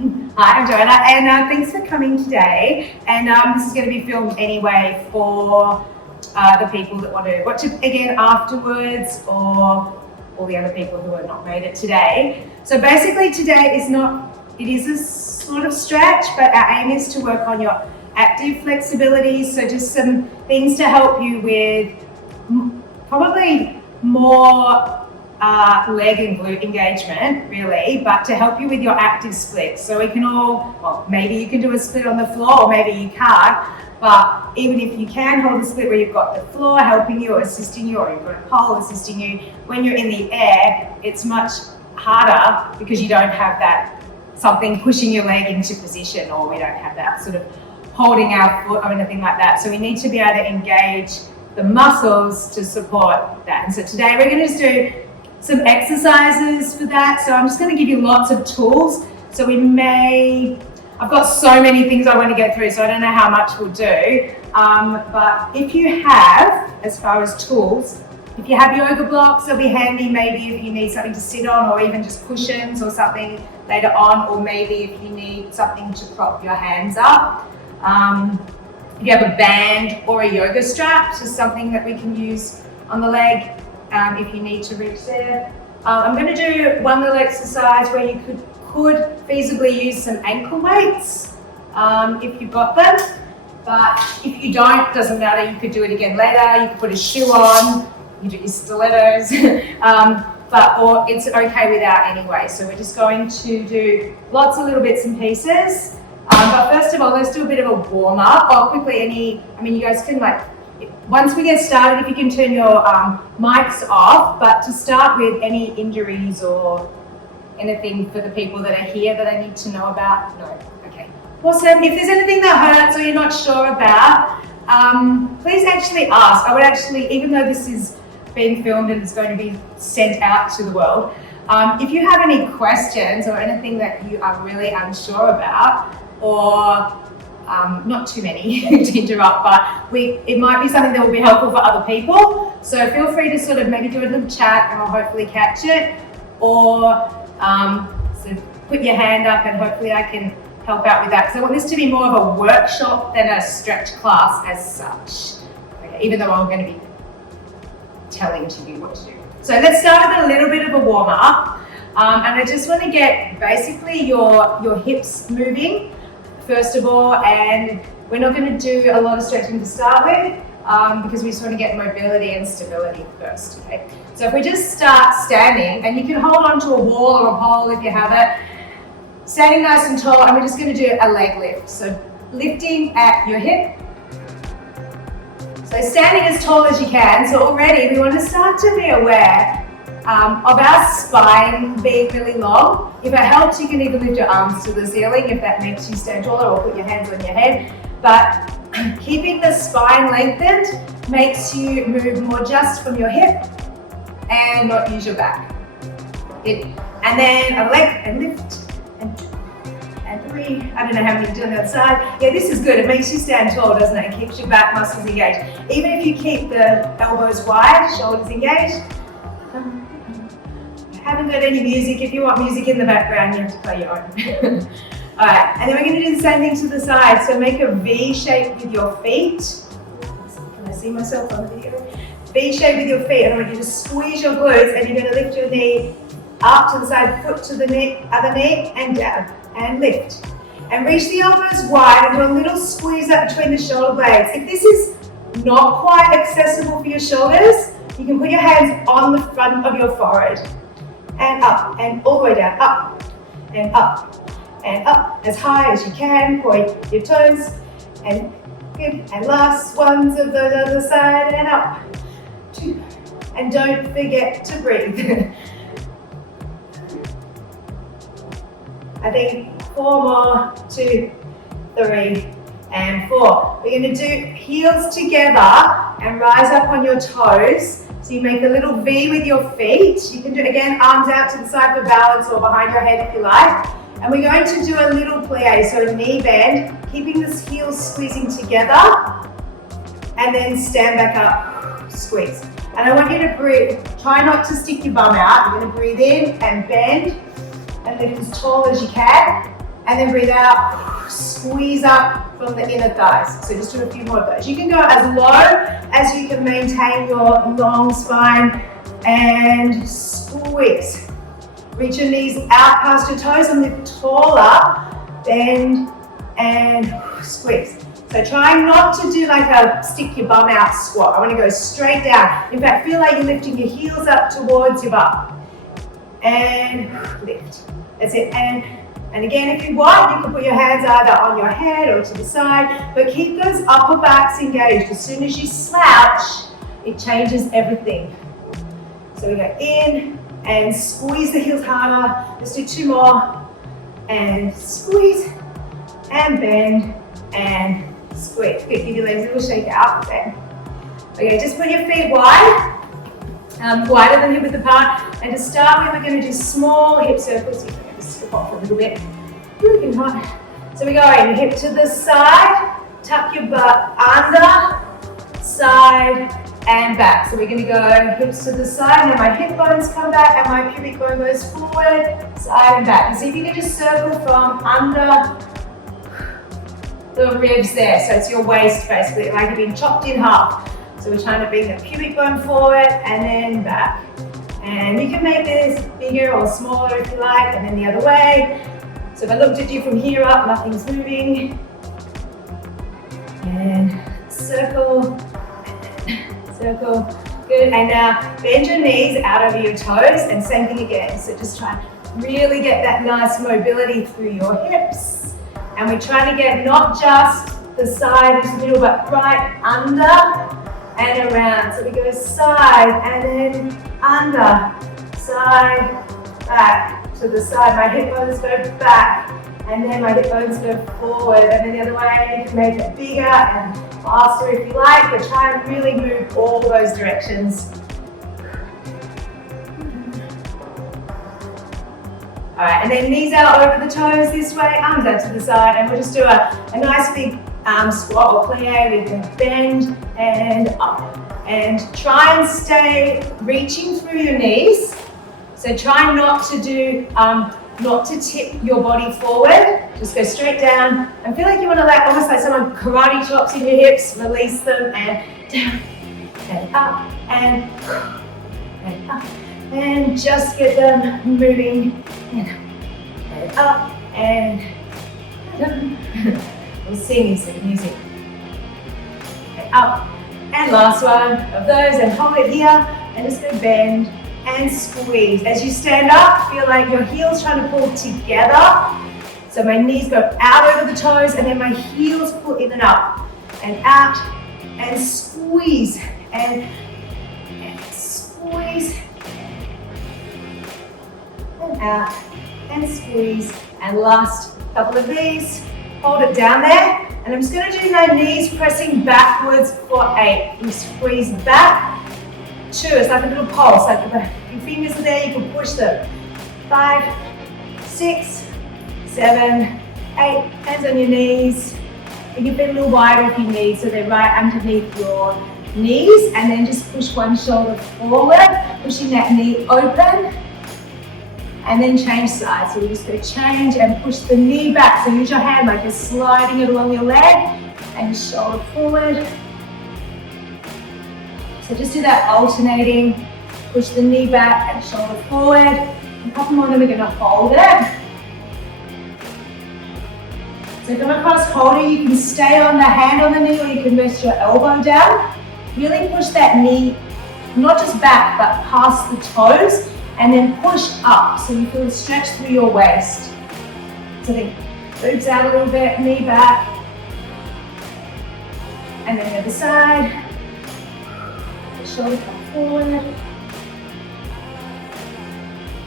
Hi, I'm Joanna, and thanks for coming today. And this is going to be filmed anyway for the people that want to watch it again afterwards, or all the other people who have not made it today. So basically today it is a sort of stretch, but our aim is to work on your active flexibility. So just some things to help you with probably more leg and glute engagement, really, but to help you with your active split. So we can all, well, maybe you can do a split on the floor, or maybe you can't, but even if you can hold a split where you've got the floor helping you or assisting you, or you've got a pole assisting you, when you're in the air, it's much harder because you don't have that something pushing your leg into position, or we don't have that sort of holding our foot or anything like that. So we need to be able to engage the muscles to support that. And so today we're going to just do some exercises for that. So I'm just going to give you lots of tools. So I've got so many things I want to get through, so I don't know how much we'll do. But if you have, as far as tools, if you have yoga blocks, they'll be handy maybe if you need something to sit on, or even just cushions or something later on, or maybe if you need something to prop your hands up. If you have a band or a yoga strap, just something that we can use on the leg if you need to reach there. I'm going to do one little exercise where you could feasibly use some ankle weights if you've got them, but if you don't, it doesn't matter, you could do it again later. You could put a shoe on, you do your stilettos, or it's okay without anyway. So we're just going to do lots of little bits and pieces. But first of all, let's do a bit of a warm up. Or quickly, you guys can once we get started, if you can turn your mics off, but to start with, any injuries or anything for the people that are here that I need to know about? No? Okay. Awesome. If there's anything that hurts or you're not sure about, please actually ask. I would actually, even though this is being filmed and it's going to be sent out to the world, if you have any questions or anything that you are really unsure about, or not too many to interrupt, but it might be something that will be helpful for other people. So feel free to sort of maybe do a little chat and I'll hopefully catch it, or sort of put your hand up and hopefully I can help out with that. Because I want this to be more of a workshop than a stretch class as such, okay, even though I'm going to be telling to you what to do. So let's start with a little bit of a warm up, and I just want to get basically your hips moving first of all, and we're not going to do a lot of stretching to start with because we just want to get mobility and stability first. Okay, so if we just start standing, and you can hold on to a wall or a pole if you have it, standing nice and tall, and we're just going to do a leg lift. So lifting at your hip. So standing as tall as you can. So already we want to start to be aware of our spine being really long. If it helps, you can even lift your arms to the ceiling if that makes you stand taller, or put your hands on your head. But keeping the spine lengthened makes you move more just from your hip and not use your back. And then a leg and lift, and 2 and 3. I don't know how many you do on the other side. Yeah, this is good. It makes you stand tall, doesn't it? It keeps your back muscles engaged. Even if you keep the elbows wide, shoulders engaged. I haven't got any music. If you want music in the background, you have to play your own. All right, and then we're going to do the same thing to the side. So make a V shape with your feet. Can I see myself on the video? V shape with your feet, and I want you to squeeze your glutes, and you're going to lift your knee up to the side, foot to the knee, other knee, and down, and lift. And reach the elbows wide, and do a little squeeze up between the shoulder blades. If this is not quite accessible for your shoulders, you can put your hands on the front of your forehead. And up, and all the way down, up, and up, and up, as high as you can. Point your toes, and good. And last ones of the other side, and up, 2. And don't forget to breathe. I think 4 more, 2, 3, and 4. We're going to do heels together and rise up on your toes. So you make a little V with your feet. You can do, again, arms out to the side for balance, or behind your head if you like. And we're going to do a little plie, so a knee bend, keeping the heels squeezing together, and then stand back up, squeeze. And I want you to breathe. Try not to stick your bum out. You're going to breathe in and bend, and lift as tall as you can. And then breathe out, squeeze up from the inner thighs. So just do a few more of those. You can go as low as you can maintain your long spine and squeeze. Reach your knees out past your toes and lift taller, bend and squeeze. So try not to do like a stick your bum out squat. I want to go straight down. In fact, feel like you're lifting your heels up towards your butt. And lift. That's it. And again, if you want, you can put your hands either on your head or to the side, but keep those upper backs engaged. As soon as you slouch, it changes everything. So we go in and squeeze the heels harder. Let's do 2 more. And squeeze and bend and squeeze. Good, give your legs a little shake out then. Okay, just put your feet wide, wider than hip width apart. And to start with, we're going to do small hip circles. You're going to slip off a little bit. Looking hot. So we're going hip to the side, tuck your butt under, side, and back. So we're going to go hips to the side. Now my hip bones come back and my pubic bone goes forward, side and back. And see if you can just circle from under the ribs there. So it's your waist basically, like you're being chopped in half. So we're trying to bring the pubic bone forward and then back. And you can make this bigger or smaller if you like, and then the other way. So if I looked at you from here up, nothing's moving. And circle. Circle, good, and now bend your knees out over your toes and same thing again. So just try and really get that nice mobility through your hips. And we're trying to get not just the side into the middle, but right under and around. So we go side and then under, side, back, to the side. My hip bones go back and then my hip bones go forward, and then the other way. You can make it bigger and faster if you like, but try and really move all those directions. All right, and then knees out over the toes this way, arms out to the side, and we'll just do a nice big squat or plie with a bend and up. And try and stay reaching through your knees. So try not to do, not to tip your body forward. Just go straight down and feel like you want to let almost like someone karate chops in your hips, release them and down and up and up and just get them moving and up and down. We'll sing some music. And up. And last one of those, and hold it here and just go bend and squeeze. As you stand up, feel like your heels trying to pull together. So my knees go out over the toes and then my heels pull in and up and out and squeeze and squeeze and out and squeeze. And last couple of these, hold it down there. And I'm just going to do my knees pressing backwards for 8. You squeeze back, 2, it's like a little pulse, like your fingers are there, you can push them. 5, 6, 7, 8, hands on your knees. You can be a little wider if you need, so they're right underneath your knees, and then just push one shoulder forward, pushing that knee open. And then change sides. So we just go change and push the knee back. So use your hand like you're sliding it along your leg and shoulder forward. So just do that alternating. Push the knee back and shoulder forward. A couple more, then we're going to hold it. So come across holding, you can stay on the hand on the knee or you can rest your elbow down. Really push that knee, not just back, but past the toes. And then push up, so you feel the stretch through your waist. So think boobs out a little bit, knee back. And then the other side. Shoulder come forward.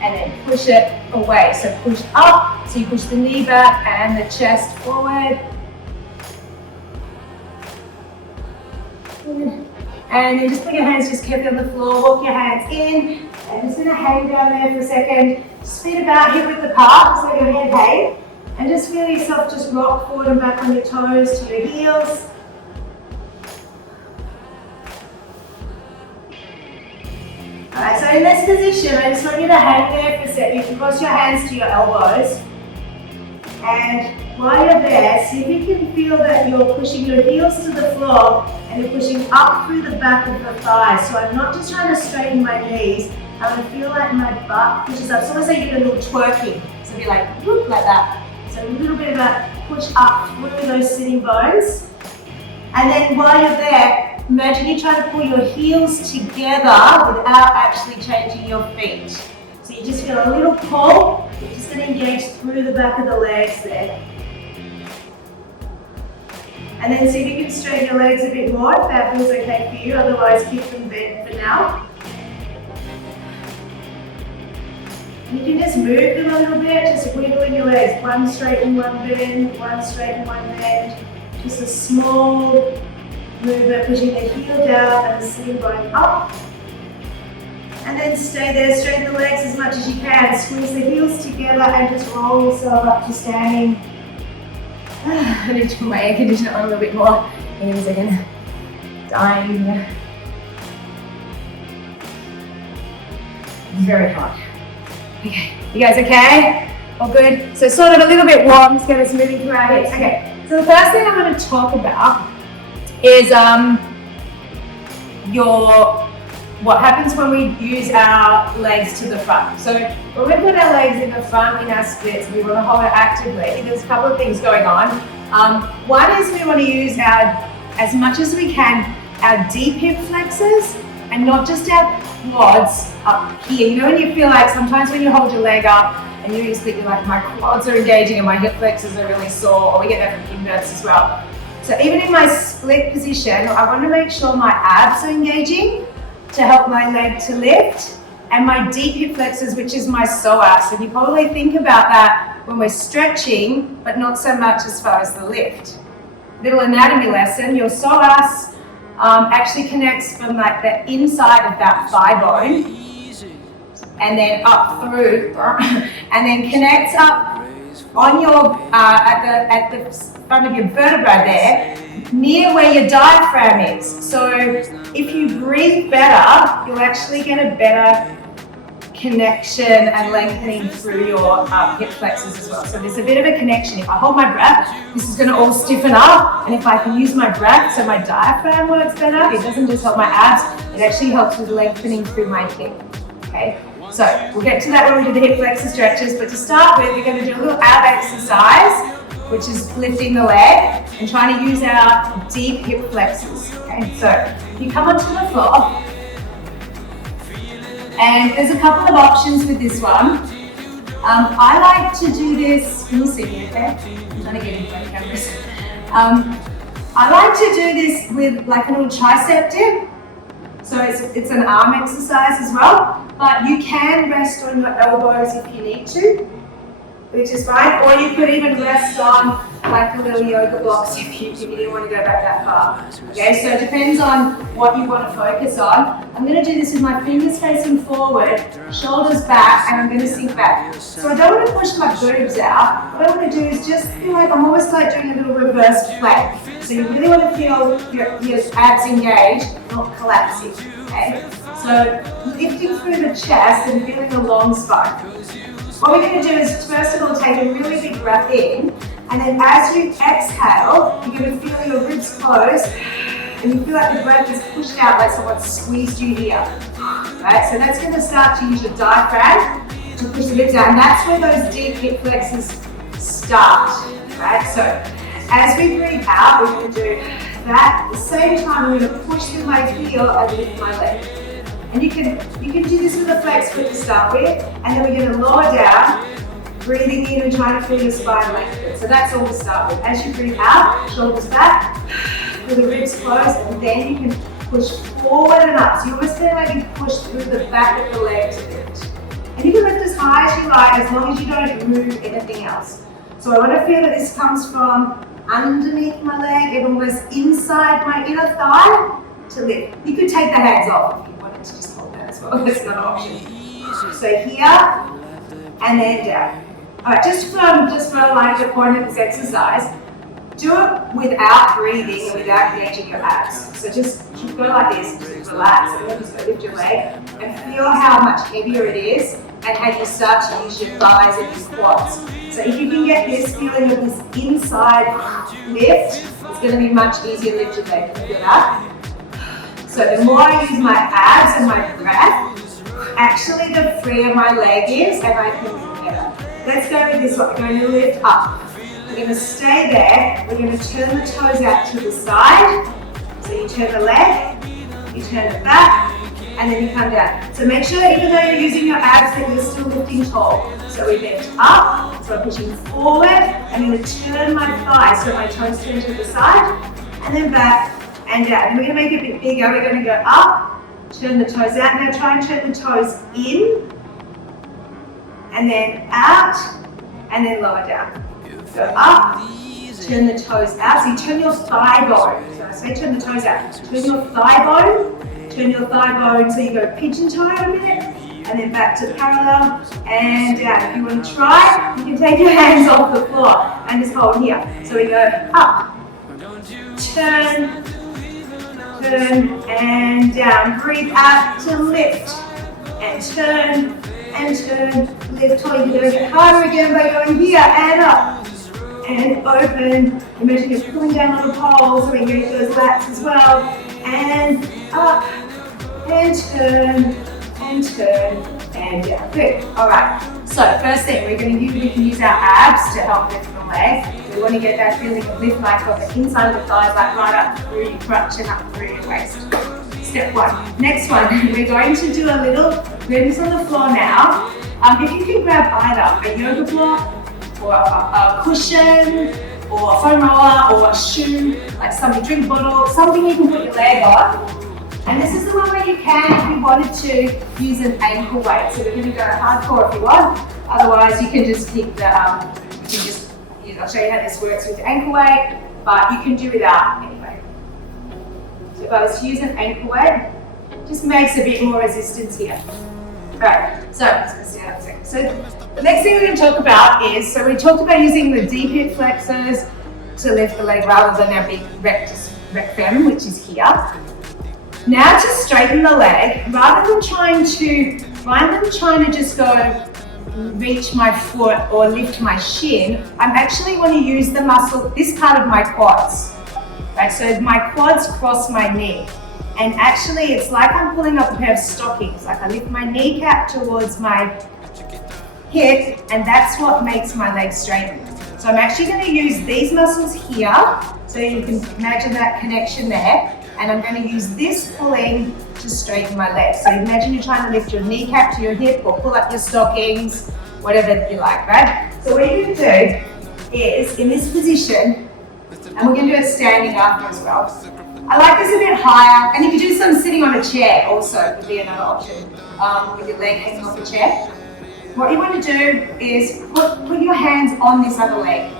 And then push it away. So push up, so you push the knee back and the chest forward. And then just put your hands just carefully on the floor, walk your hands in. I'm just going to hang down there for a second. Just feet about hip width apart, just let your head hang. And just feel yourself just rock forward and back on your toes to your heels. Alright, so in this position, I just want you to hang there for a second. You can cross your hands to your elbows. And while you're there, see if you can feel that you're pushing your heels to the floor and you're pushing up through the back of the thighs. So I'm not just trying to straighten my knees, I want to feel like my butt pushes up. It's almost like you're doing a little twerking. So be like, whoop, like that. So a little bit of a push up through those sitting bones. And then while you're there, imagine you try to pull your heels together without actually changing your feet. So you just feel a little pull, you're just going to engage through the back of the legs there. And then see if you can straighten your legs a bit more if that feels okay for you, otherwise keep them bent for now. You can just move them a little bit, just wiggling your legs. One straight and one bend, one straight and one bend. Just a small movement, pushing the heel down and the sitting bone up. And then stay there, straighten the legs as much as you can. Squeeze the heels together and just roll yourself up to standing. I need to put my air conditioner on a little bit more. Hang on a second. Dying here. It's very hot. Okay, you guys okay? All good? So sort of a little bit warm, just get us moving through our hips. Okay, so the first thing I'm going to talk about is what happens when we use our legs to the front. So when we put our legs in the front in our splits, we want to hold it actively. There's a couple of things going on. One is we want to use as much as we can, our deep hip flexors and not just our quads up here. You know when you feel like sometimes when you hold your leg up and you just think you're like, my quads are engaging and my hip flexors are really sore, or we get that from inverts as well. So even in my split position, I want to make sure my abs are engaging to help my leg to lift, and my deep hip flexors, which is my psoas. And you probably think about that when we're stretching, but not so much as far as the lift. Little anatomy lesson, your psoas actually connects from like the inside of that thigh bone and then up through and then connects up on your at the front of your vertebra there, near where your diaphragm is. So if you breathe better, you'll actually get a better connection and lengthening through your hip flexors as well. So there's a bit of a connection. If I hold my breath, this is going to all stiffen up, and if I can use my breath so my diaphragm works better, it doesn't just help my abs, it actually helps with lengthening through my hip. Okay, so we'll get to that when we do the hip flexor stretches, but to start with, we're going to do a little ab exercise, which is lifting the leg and trying to use our deep hip flexors. Okay, so if you come onto the floor, and there's a couple of options with this one. I like to do this, can you see me okay? I'm trying to get into my cameras. I like to do this with like a little tricep dip. So it's an arm exercise as well, but you can rest on your elbows if you need to, which is fine, or you could even rest on like a little yoga blocks if you didn't want to go back that far. Okay, so it depends on what you want to focus on. I'm going to do this with my fingers facing forward, shoulders back, and I'm going to sink back. So I don't want to push my boobs out. What I want to do is just feel like I'm almost like doing a little reverse plank. So you really want to feel your abs engaged, not collapsing. Okay, so lifting through the chest and feeling the long spine. What we're going to do is first of all take a really big breath in, and then as you exhale, you're going to feel your ribs close, and you feel like the breath is pushed out like someone squeezed you here. Right? So that's going to start to use your diaphragm to push the ribs out, and that's where those deep hip flexors start. Right? So as we breathe out, we're going to do that. At the same time, we're going to push through my heel and lift my leg. And you can do this with a flex foot to start with, and then we're going to lower down, breathing in and trying to feel your spine lengthen. So that's all to start with. As you breathe out, shoulders back, feel the ribs close, and then you can push forward and up. So you almost feel like you push through the back of the leg to lift. And you can lift as high as you like, as long as you don't move anything else. So I want to feel that this comes from underneath my leg and almost inside my inner thigh to lift. You could take the hands off if you wanted to just hold that as well. That's not an option. So here and then down. Alright, just for like the point of this exercise, do it without breathing and without engaging your abs. So just go like this, just relax, and then just go lift your leg and feel how much heavier it is and how you start to use your thighs and your quads. So if you can get this feeling of this inside lift, it's going to be much easier to lift your leg. Can you feel that? So the more I use my abs and my breath, actually the freer my leg is and I can move better. Let's go with this one. We're going to lift up. We're going to stay there. We're going to turn the toes out to the side. So you turn the leg, you turn it back, and then you come down. So make sure that even though you're using your abs that you're still lifting tall. So we lift up, so I'm pushing forward. I'm going to turn my thighs so my toes turn to the side, and then back and down. And we're going to make it a bit bigger. We're going to go up, turn the toes out. Now try and turn the toes in, and then out, and then lower down. Go up, turn the toes out. So you turn your thigh bone. So I say turn the toes out. Turn your thigh bone. Turn your thigh bone so you go pigeon toe in a minute, and then back to parallel and down. If you want to try, you can take your hands off the floor and just hold here. So we go up, turn, turn and down. Breathe out to lift and turn, lift. Or you can do it harder again by going here and up and open. Imagine you're pulling down on the pole, so we can get those lats as well. And up and turn and down. Good. All right. So first thing we can use our abs to help lift the leg. We want to get that feeling of lift like on the inside of the thighs, like right up through your crotch and up through your waist. Step one. Next one, we're going to do a little rhythms on the floor now. If you can grab either a yoga block or a cushion or a foam roller or a shoe, like some drink bottle, something you can put your leg on. And this is the one where you can, if you wanted to, use an ankle weight. So we're going to go hardcore if you want. Otherwise, you can just pick the, I'll show you how this works with the ankle weight, but you can do without anyway. So if I was to use an ankle weight, it just makes a bit more resistance here. Alright, so let's go stand up a second. So the next thing we're going to talk about is, so we talked about using the deep hip flexors to lift the leg rather than our big rec fem, which is here. Now to straighten the leg, rather than trying to just go reach my foot or lift my shin, I'm actually want to use the muscle, this part of my quads. Right, so my quads cross my knee. And actually it's like I'm pulling up a pair of stockings. Like I lift my kneecap towards my hip, and that's what makes my leg straighten. So I'm actually going to use these muscles here, so you can imagine that connection there. And I'm going to use this pulling to straighten my leg. So imagine you're trying to lift your kneecap to your hip or pull up your stockings, whatever you like, right? So what you're going to do is, in this position, and we're going to do it standing up as well. I like this a bit higher, and you can do some sitting on a chair also, would be another option, with your leg hanging off the chair. What you want to do is put your hands on this other leg.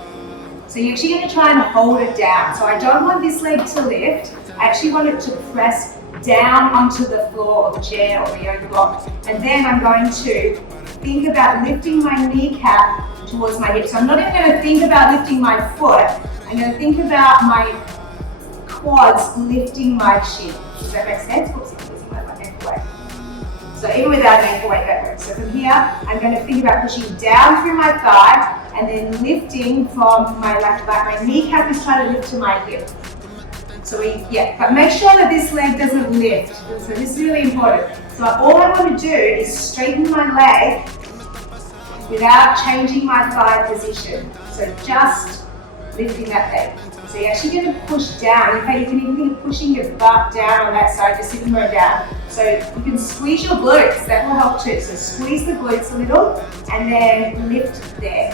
So you're actually going to try and hold it down. So I don't want this leg to lift. I actually want it to press down onto the floor or the chair or the yoga block. And then I'm going to think about lifting my kneecap towards my hip. So I'm not even going to think about lifting my foot. I'm going to think about my quads lifting my shin. Does that make sense? Oops, I'm using my ankle weight. So even without an ankle weight, that works. So from here, I'm going to think about pushing down through my thigh and then lifting from my left back. My kneecap is trying to lift to my hip. So but make sure that this leg doesn't lift. So this is really important. So all I want to do is straighten my leg without changing my thigh position. So just lifting that leg. So you're actually going to push down. In fact, you can even think of pushing your butt down on that side, just even more down. So you can squeeze your glutes, that will help too. So squeeze the glutes a little and then lift there.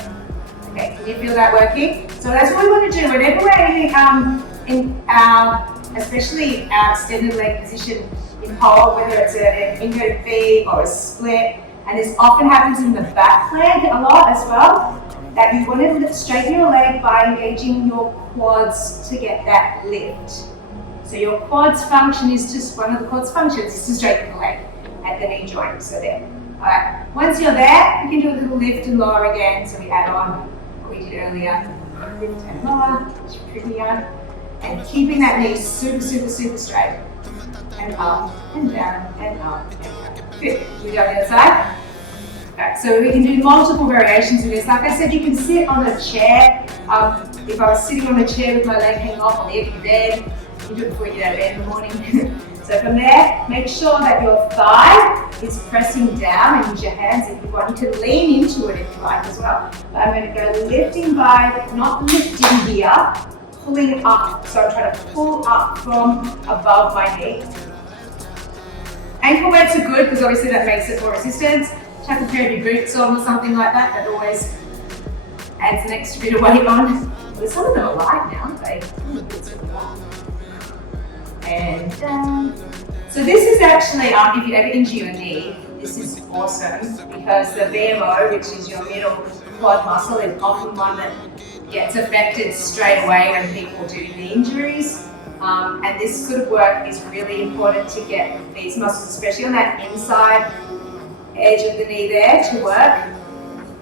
Okay, can you feel that working? So that's what we want to do. Whenever we're in our, especially our extended leg position in pole, whether it's an inverted V or a split, and this often happens in the back leg a lot as well, that you want to straighten your leg by engaging your quads to get that lift. So your quads function is just, one of the quads functions is to straighten the leg at the knee joint, so there. Alright, once you're there, you can do a little lift and lower again, so we add on what we did earlier. Lift and lower, which is prettier. And keeping that knee super, super, super straight. And up, and down, and up, and down. Good. We go on the other side. Okay, so we can do multiple variations of this. Like I said, you can sit on a chair. If I was sitting on a chair with my leg hanging off on the edge of the bed, you do it before you get out of bed in the morning. So from there, make sure that your thigh is pressing down and use your hands if you want. You can lean into it if you like as well. But I'm going to go lifting by, not lifting here, pulling up. So I'm trying to pull up from above my knee. Ankle weights are good because obviously that makes it more resistance. Chuck a pair of your boots on or something like that. That always adds an extra bit of weight on. Well, some of them are light now, aren't they? And so this is actually, if you ever injure your knee, this is awesome because the VMO, which is your middle quad muscle, is often one that gets affected straight away when people do knee injuries. And this sort of work is really important to get these muscles, especially on that inside edge of the knee there, to work.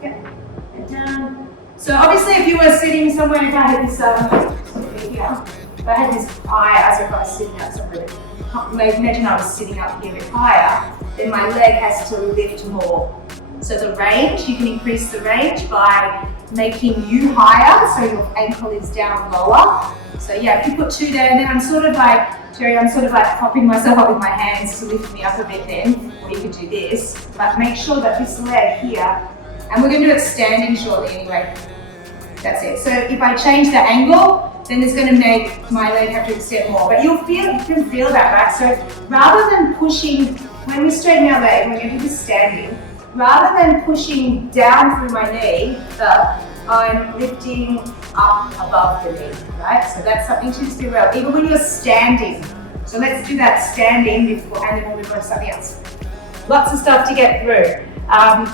Yep. And down. So obviously if you were sitting somewhere, if I had this here, if I had this higher, as if I was sitting up somewhere, imagine I was sitting up here a bit higher, then my leg has to lift more. So the range, you can increase the range by making you higher, so your ankle is down lower. So yeah, if you put two there, and then I'm sort of like, Jerry, I'm sort of like propping myself up with my hands to lift me up a bit then, or you could do this, but make sure that this leg here, and we're going to do it standing shortly anyway. That's it. So if I change the angle, then it's going to make my leg have to extend more. But you can feel that, right? So rather than pushing, when we straighten our leg, we're going to do this standing, rather than pushing down through my knee, I'm lifting up above the knee, right? So that's something to just do well, even when you're standing. So let's do that standing before, and then we'll move on to something else. Lots of stuff to get through.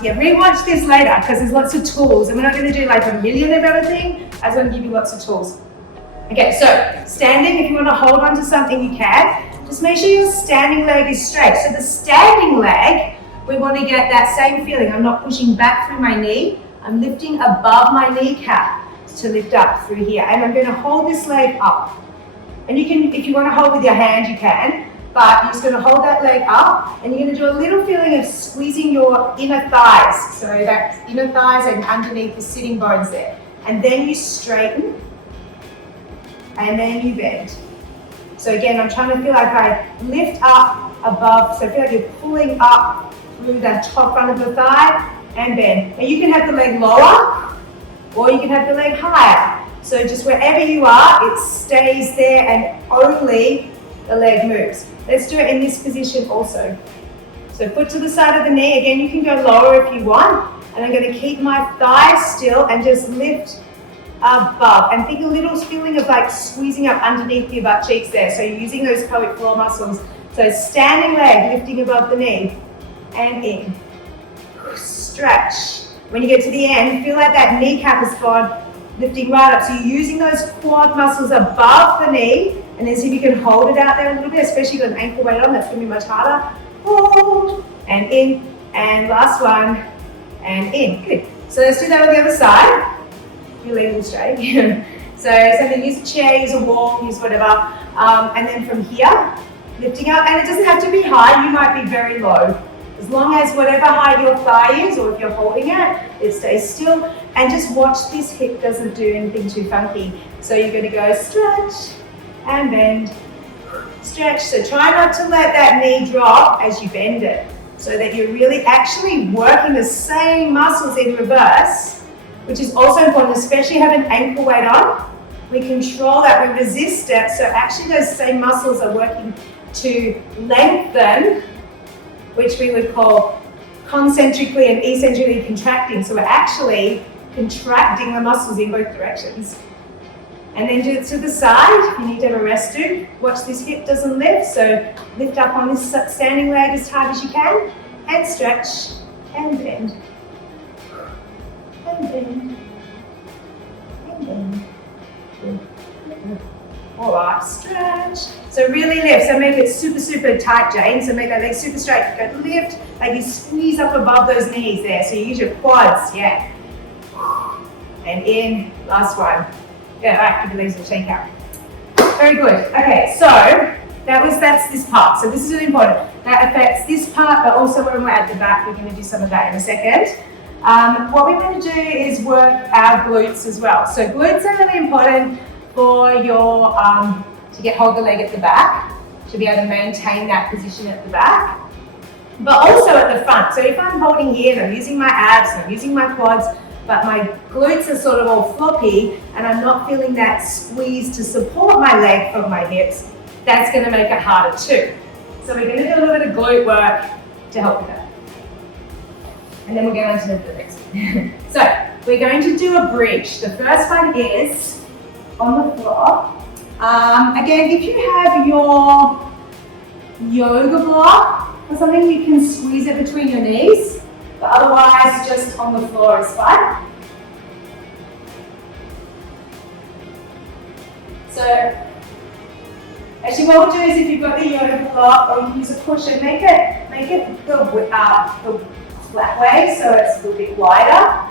Yeah, rewatch this later because there's lots of tools, and we're not going to do like a million of everything. I just want to give you lots of tools. Okay, so standing, if you want to hold on to something, you can. Just make sure your standing leg is straight. So the standing leg, we want to get that same feeling. I'm not pushing back through my knee. I'm lifting above my kneecap to lift up through here. And I'm going to hold this leg up. And you can, if you want to hold with your hand, you can. But you're just going to hold that leg up, and you're going to do a little feeling of squeezing your inner thighs. So that's inner thighs and underneath the sitting bones there. And then you straighten, and then you bend. So again, I'm trying to feel like I lift up above, so I feel like you're pulling up through the top front of the thigh and bend. Now you can have the leg lower, or you can have the leg higher. So just wherever you are, it stays there and only the leg moves. Let's do it in this position also. So foot to the side of the knee. Again, you can go lower if you want. And I'm going to keep my thighs still and just lift above. And think a little feeling of like squeezing up underneath your butt cheeks there. So you're using those pelvic floor muscles. So standing leg, lifting above the knee. And in. Stretch. When you get to the end, feel like that kneecap has gone, lifting right up. So you're using those quad muscles above the knee. And then see if you can hold it out there a little bit, especially with an ankle weight on, that's going to be much harder. Hold, and in, and last one, and in. Good. So let's do that on the other side. You're leaning straight. So use a chair, use a wall, use whatever. And then from here, lifting up, and it doesn't have to be high, you might be very low. As long as whatever height your thigh is, or if you're holding it, it stays still. And just watch this hip doesn't do anything too funky. So you're going to go stretch, and bend, stretch. So try not to let that knee drop as you bend it, so that you're really actually working the same muscles in reverse, which is also important, especially having ankle weight on. We control that, we resist it, so actually those same muscles are working to lengthen, which we would call concentrically and eccentrically contracting. So we're actually contracting the muscles in both directions. And then do it to the side. If you need to have a rest do. Watch this hip doesn't lift, so lift up on this standing leg as hard as you can, and stretch, and bend, and bend, and bend. Good. All right, stretch. So really lift, so make it super, super tight, Jane. So make that leg super straight. Go lift, like you squeeze up above those knees there. So you use your quads, yeah. And in, last one. Yeah, all right, give the legs a shake out. Very good. Okay, so That's this part. So this is really important. That affects this part, but also when we're at the back, we're going to do some of that in a second. What we're going to do is work our glutes as well. So glutes are really important for your, to hold the leg at the back, to be able to maintain that position at the back, but also at the front. So if I'm holding here and I'm using my abs, and I'm using my quads, but my glutes are sort of all floppy and I'm not feeling that squeeze to support my leg from my hips, that's going to make it harder too. So we're going to do a little bit of glute work to help with that. And then we'll go on to the next one. So we're going to do a bridge. The first one is on the floor. Again, if you have your yoga block or something, you can squeeze it between your knees. But otherwise, just on the floor is fine. So, actually what we'll do is if you've got the yoga block, or you can use a cushion, make it the flat way, so it's a little bit wider.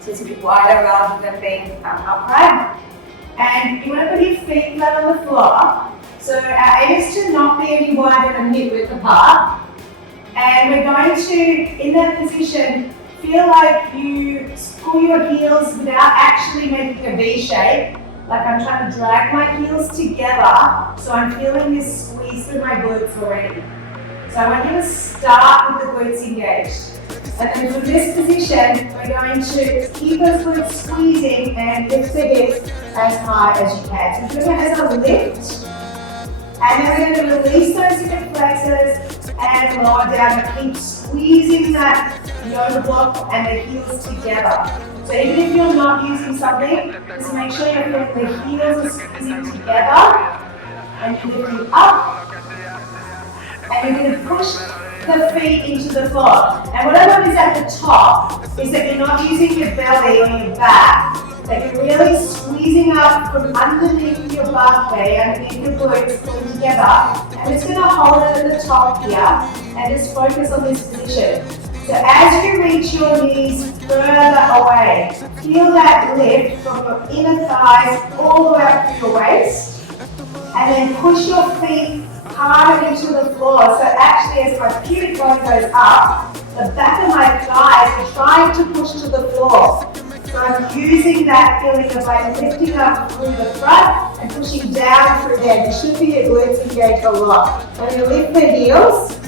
So it's a bit wider rather than being upright. And you want to put your feet flat on the floor. So our aim is to not be any wider than hip width apart. And we're going to, in that position, feel like you pull your heels without actually making a V shape. Like I'm trying to drag my heels together, so I'm feeling this squeeze through my glutes already. So I want you to start with the glutes engaged. And then from this position, we're going to keep those glutes squeezing and lift the hips as high as you can. So doing it as a lift. And then we're going to release those hip flexors and lower down and keep squeezing that yoga block and the heels together. So even if you're not using something, just make sure you're feeling the heels are squeezing together and lifting up. And you're going to push the feet into the floor. And what I want is at the top is that you're not using your belly or your back, that you're really squeezing up from underneath your butt area, underneath your glutes, pulling together. I'm just going to hold it at the top here and just focus on this position. So as you reach your knees further away, feel that lift from your inner thighs all the way up to your waist, and then push your feet harder into the floor. So actually as my pubic bone goes up, the back of my thighs are trying to push to the floor. So I'm using that feeling of like lifting up through the front and pushing down through there. You should be your glutes engaged a lot. When you lift the heels,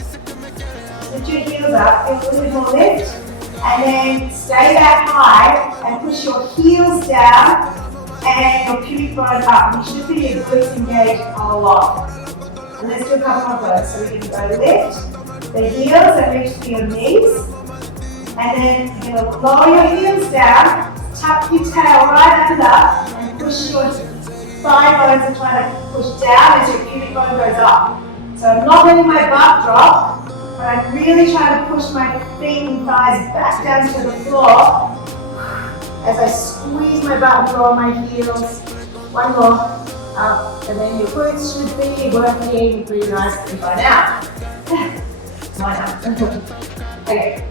lift your heels up, feel a little bit more lift, and then stay that high and push your heels down and your pubic bone up. You should be your glutes engaged a lot. And let's do a couple of those. So we can go lift the heels and reach to your knees. And then you're going to lower your heels down, tuck your tail right under, and push your thigh bones and try to push down as your pubic bone goes up. So I'm not letting my butt drop, but I'm really trying to push my feet and thighs back down to the floor as I squeeze my butt and lower my heels. One more. Up, and then your glutes should be working pretty nicely by now. Why not? Okay.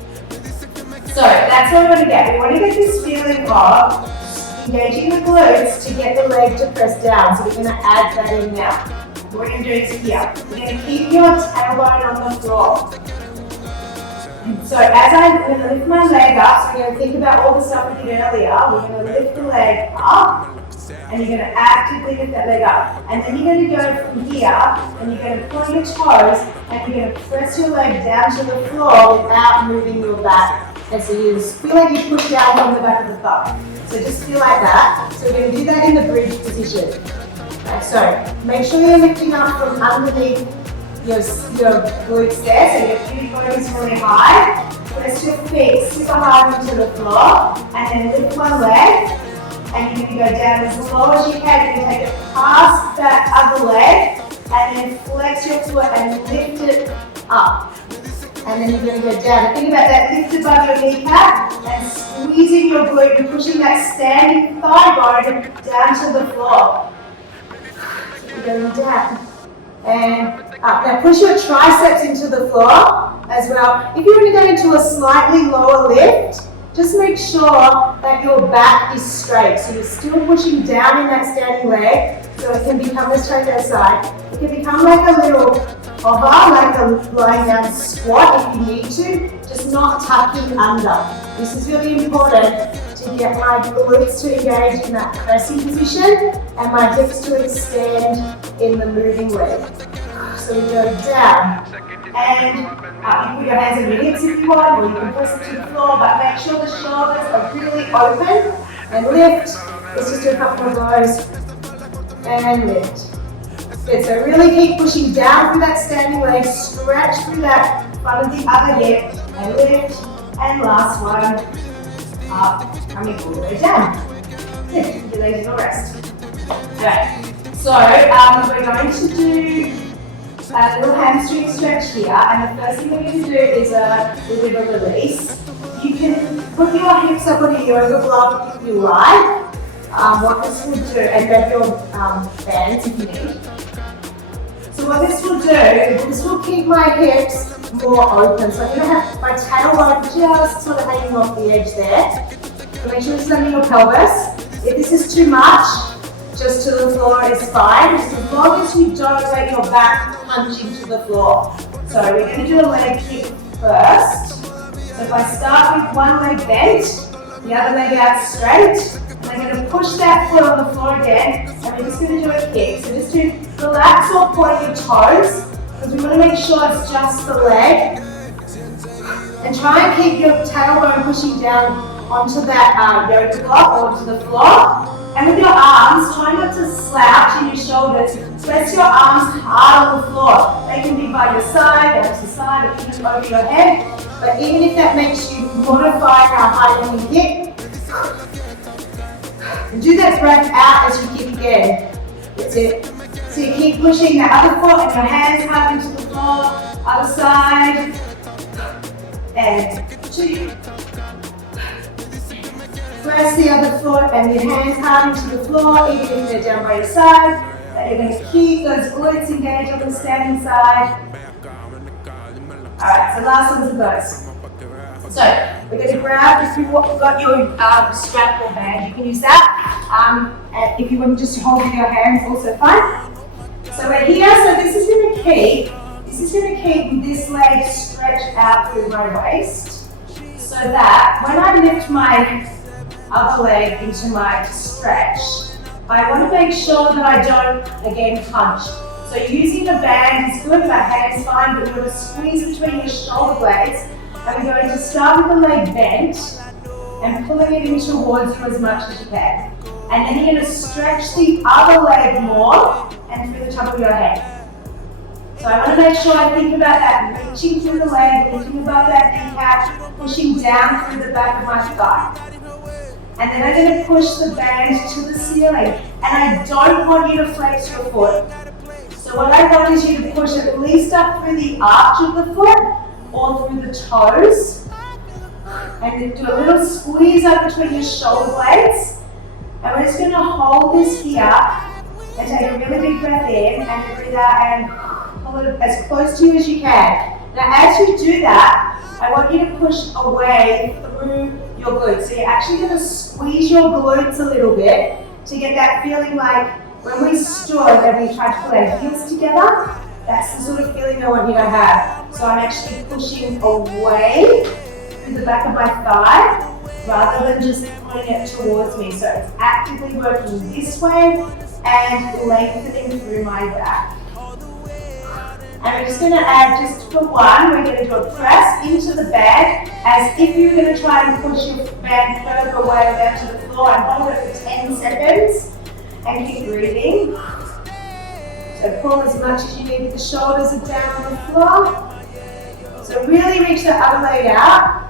So that's what we want to get. We want to get this feeling of engaging the glutes to get the leg to press down. So we're going to add that in now. What we're going to do is here. We're going to keep your tailbone on the floor. So as I'm going to lift my leg up, so we're going to think about all the stuff we did earlier. We're going to lift the leg up. And you're going to actively lift that leg up. And then you're going to go from here, and you're going to point your toes, and you're going to press your leg down to the floor without moving your back. And so you just feel like you push down from the back of the thigh. So just feel like that. So we're going to do that in the bridge position. Okay, so make sure you're lifting up from underneath your glutes there, so your pubic bone is really high. Press your feet super hard into the floor, and then lift one leg. And you're going to go down as low as you can. You're going to take it past that other leg and then flex your foot and lift it up. And then you're going to go down. Think about that lift above your kneecap and squeezing your glute and pushing that standing thigh bone down to the floor. So you're going down and up. Now push your triceps into the floor as well. If you want to go into a slightly lower lift, just make sure that your back is straight. So you're still pushing down in that standing leg, so it can become, let's try that side. It can become like a little hover, like a lying down squat if you need to, just not tucking under. This is really important to get my glutes to engage in that pressing position and my hips to extend in the moving leg. So we go down and you can put your hands on your hips if you want, or you can press it to the floor, but make sure the shoulders are really open and lift. Let's just do a couple of those and lift. Good, so really keep pushing down through that standing leg, stretch through that front of the other hip and lift. And last one, up, coming all the way down. Good, your legs will rest. Okay, so we're going to do a little hamstring stretch here, and the first thing we're going to do is a little bit of release. You can put your hips up on your yoga block if you like. What this will do, and grab your bands if you need. So what this will do, this will keep my hips more open. So I'm going to have my tailbone just sort of hanging off the edge there. So make sure it's under your pelvis. If this is too much, just to the floor is fine, just as long as you don't let your back punch into the floor. So we're going to do a leg kick first. So if I start with one leg bent, the other leg out straight, and I'm going to push that foot on the floor again, and we're just going to do a kick. So just to relax or point your toes, because we want to make sure it's just the leg. And try and keep your tailbone pushing down onto that yoga block or onto the floor. And with your arms, try not to slouch in your shoulders. Press your arms hard on the floor. They can be by your side, down to the side, or even over your head. But even if that makes you modify how high you can get, and do that breath out as you kick again. That's it. So you keep pushing that other foot and your hands hard into the floor. Other side. And 2. Press the other foot and your hands hard into the floor, even if they're down by your side. And you're going to keep those glutes engaged on the standing side. Alright, so last one's of those. So we're going to grab, if you've got your strap or band, you can use that. And if you want to just hold with your hands, also fine. So we're here, so this is going to keep this leg stretched out through my waist, so that when I lift my other leg into my stretch, I want to make sure that I don't, again, punch. So using the band is good, my hand's fine, but you're going to squeeze between your shoulder blades, and we're going to start with the leg bent and pulling it in towards you as much as you can. And then you're going to stretch the other leg more and through the top of your head. So I want to make sure I think about that, reaching through the leg, lifting above that kneecap, pushing down through the back of my thigh. And then I'm going to push the band to the ceiling. And I don't want you to flex your foot. So what I want is you to push at least up through the arch of the foot or through the toes. And then do a little squeeze up between your shoulder blades. And we're just going to hold this here and take a really big breath in and breathe out and pull it as close to you as you can. Now as you do that, I want you to push away through your glutes. So you're actually going to squeeze your glutes a little bit to get that feeling like when we stood and we tried to put our heels together, that's the sort of feeling I want you to have. So I'm actually pushing away through the back of my thigh rather than just pulling it towards me. So it's actively working this way and lengthening through my back. And we're just going to add just for one, we're going to do a press into the band as if you're going to try and push your band further away down to the floor and hold it for 10 seconds and keep breathing. So pull as much as you need with the shoulders are down on the floor. So really reach the other leg out.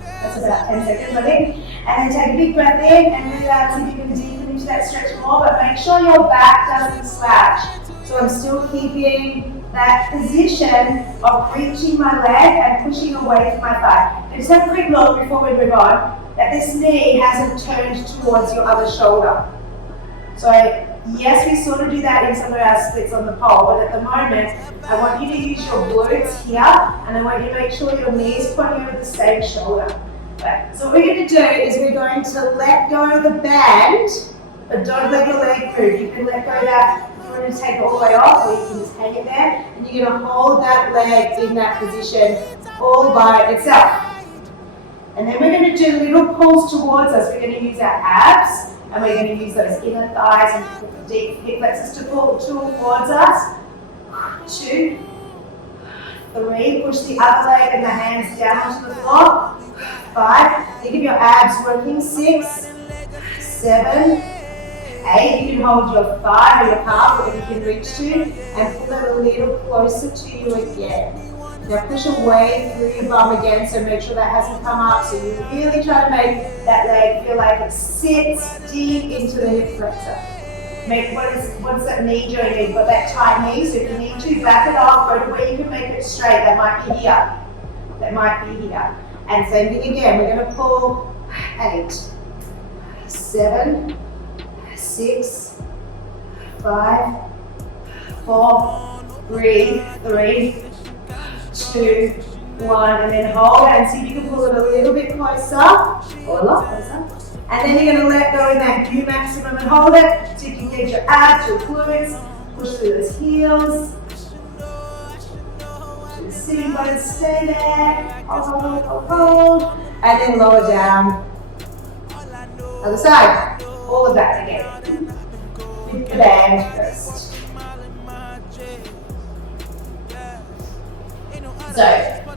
That's about 10 seconds I think. And then take a big breath in and breathe out so you can deepen into that stretch more, but make sure your back doesn't slouch. So I'm still keeping that position of reaching my leg and pushing away from my thigh. And just have a quick look before we move on that this knee hasn't turned towards your other shoulder. So yes, we sort of do that in some of our splits on the pole, but at the moment, I want you to use your glutes here, and I want you to make sure your knee is pointing over the same shoulder. Right. So what we're going to do is we're going to let go of the band, but don't let your leg move. You can let go of that. You're going to take it all the way off, or you can just hang it there, and you're going to hold that leg in that position all by itself. And then we're going to do little pulls towards us. We're going to use our abs, and we're going to use those inner thighs and deep hip flexors to pull towards us. 2, 3, push the other leg and the hands down onto the floor. 5, think of your abs working. 6, 7, 8, you can hold your thigh or your calf, whatever you can reach to, and pull it a little closer to you again. Now push away through your bum again, so make sure that hasn't come up. So you really try to make that leg feel like it sits deep into the hip flexor. Make what's that knee doing? You've got that tight knee, so if you need to, back it off, go to where you can make it straight. That might be here. That might be here. And same thing again, we're going to pull 8, 7, 6, 5, 4, 3, 2, 1, and then hold and see if you can pull it a little bit closer, or a lot closer. And then you're going to let go in that U maximum and hold it, so you can get your abs, your glutes, push through those heels. The sitting bones stay there, hold, and then lower down. Other side, all of that again. With the band first. So,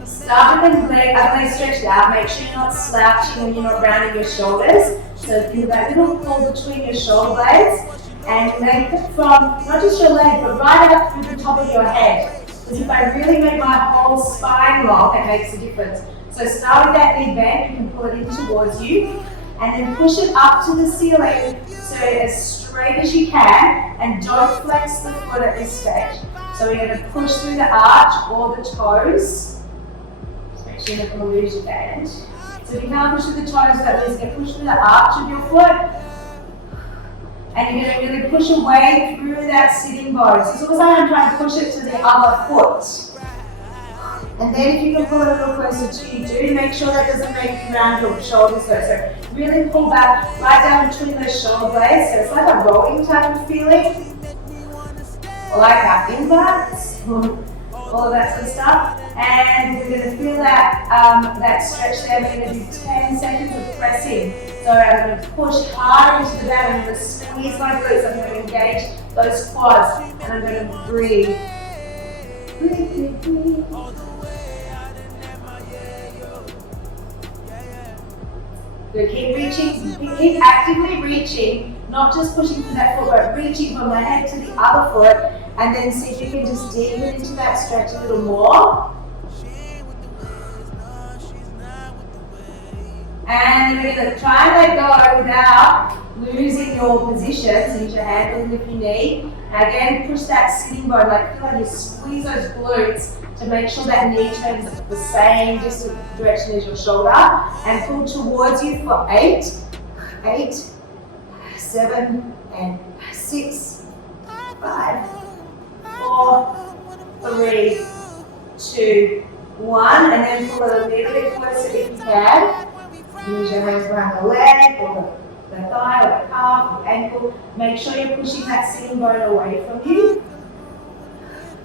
start with the leg, other leg stretched out. Make sure you're not slouching when you're not rounding your shoulders. So think of that little pull between your shoulder blades, and make it from not just your leg, but right up through the top of your head. Because if I really make my whole spine long, it makes a difference. So start with that big bend, you can pull it in towards you, and then push it up to the ceiling, so as straight as you can, and don't flex the foot at this stage. So we're going to push through the arch or the toes. Just make sure you're not going to lose your band. So if you can't push through the toes, that means you're going to push through the arch of your foot. And you're going to really push away through that sitting bone. So it's almost like I'm trying to push it to the other foot. And then if you can pull it a little closer to you, do make sure that doesn't make you round your shoulders though. So really pull back right down between those shoulder blades. So it's like a rolling type of feeling. Like our inverts, all of that sort of stuff. And we're going to feel that, that stretch there. We're going to do 10 seconds of pressing. So I'm going to push harder into the back. I'm going to squeeze my glutes. I'm going to engage those quads. And I'm going to breathe. Breathe, breathe, breathe. Good. Keep reaching, keep actively reaching, not just pushing through that foot, but reaching from the head to the other foot, and then see if you can just deepen into that stretch a little more. And we're going to try and let go without losing your position. So use your hand to lift your knee. And again, push that sitting bone, like feel like you squeeze those glutes to make sure that knee turns the same direction as your shoulder, and pull towards you for 8, 7, and 6, 5, 4, 3, 2, 1, and then pull it a little bit closer if you can. Use your hands behind the leg or the thigh or the calf or the ankle. Make sure you're pushing that sitting bone away from you.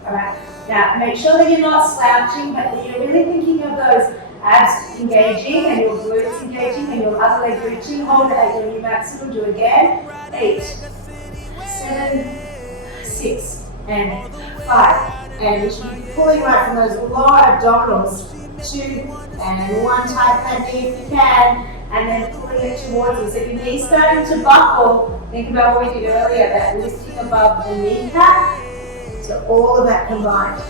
Alright, now make sure that you're not slouching, but that you're really thinking of those abs engaging and your glutes engaging and your other leg reaching. Hold it at your new maximum. Do again. 8, 7, 6, and 5. And we should be pulling right from those lower abdominals. 2 and 1. Tighten that knee if you can, and then pulling it towards you. So if your knee's starting to buckle, think about what we did earlier, that lifting above the kneecap. So all of that combined.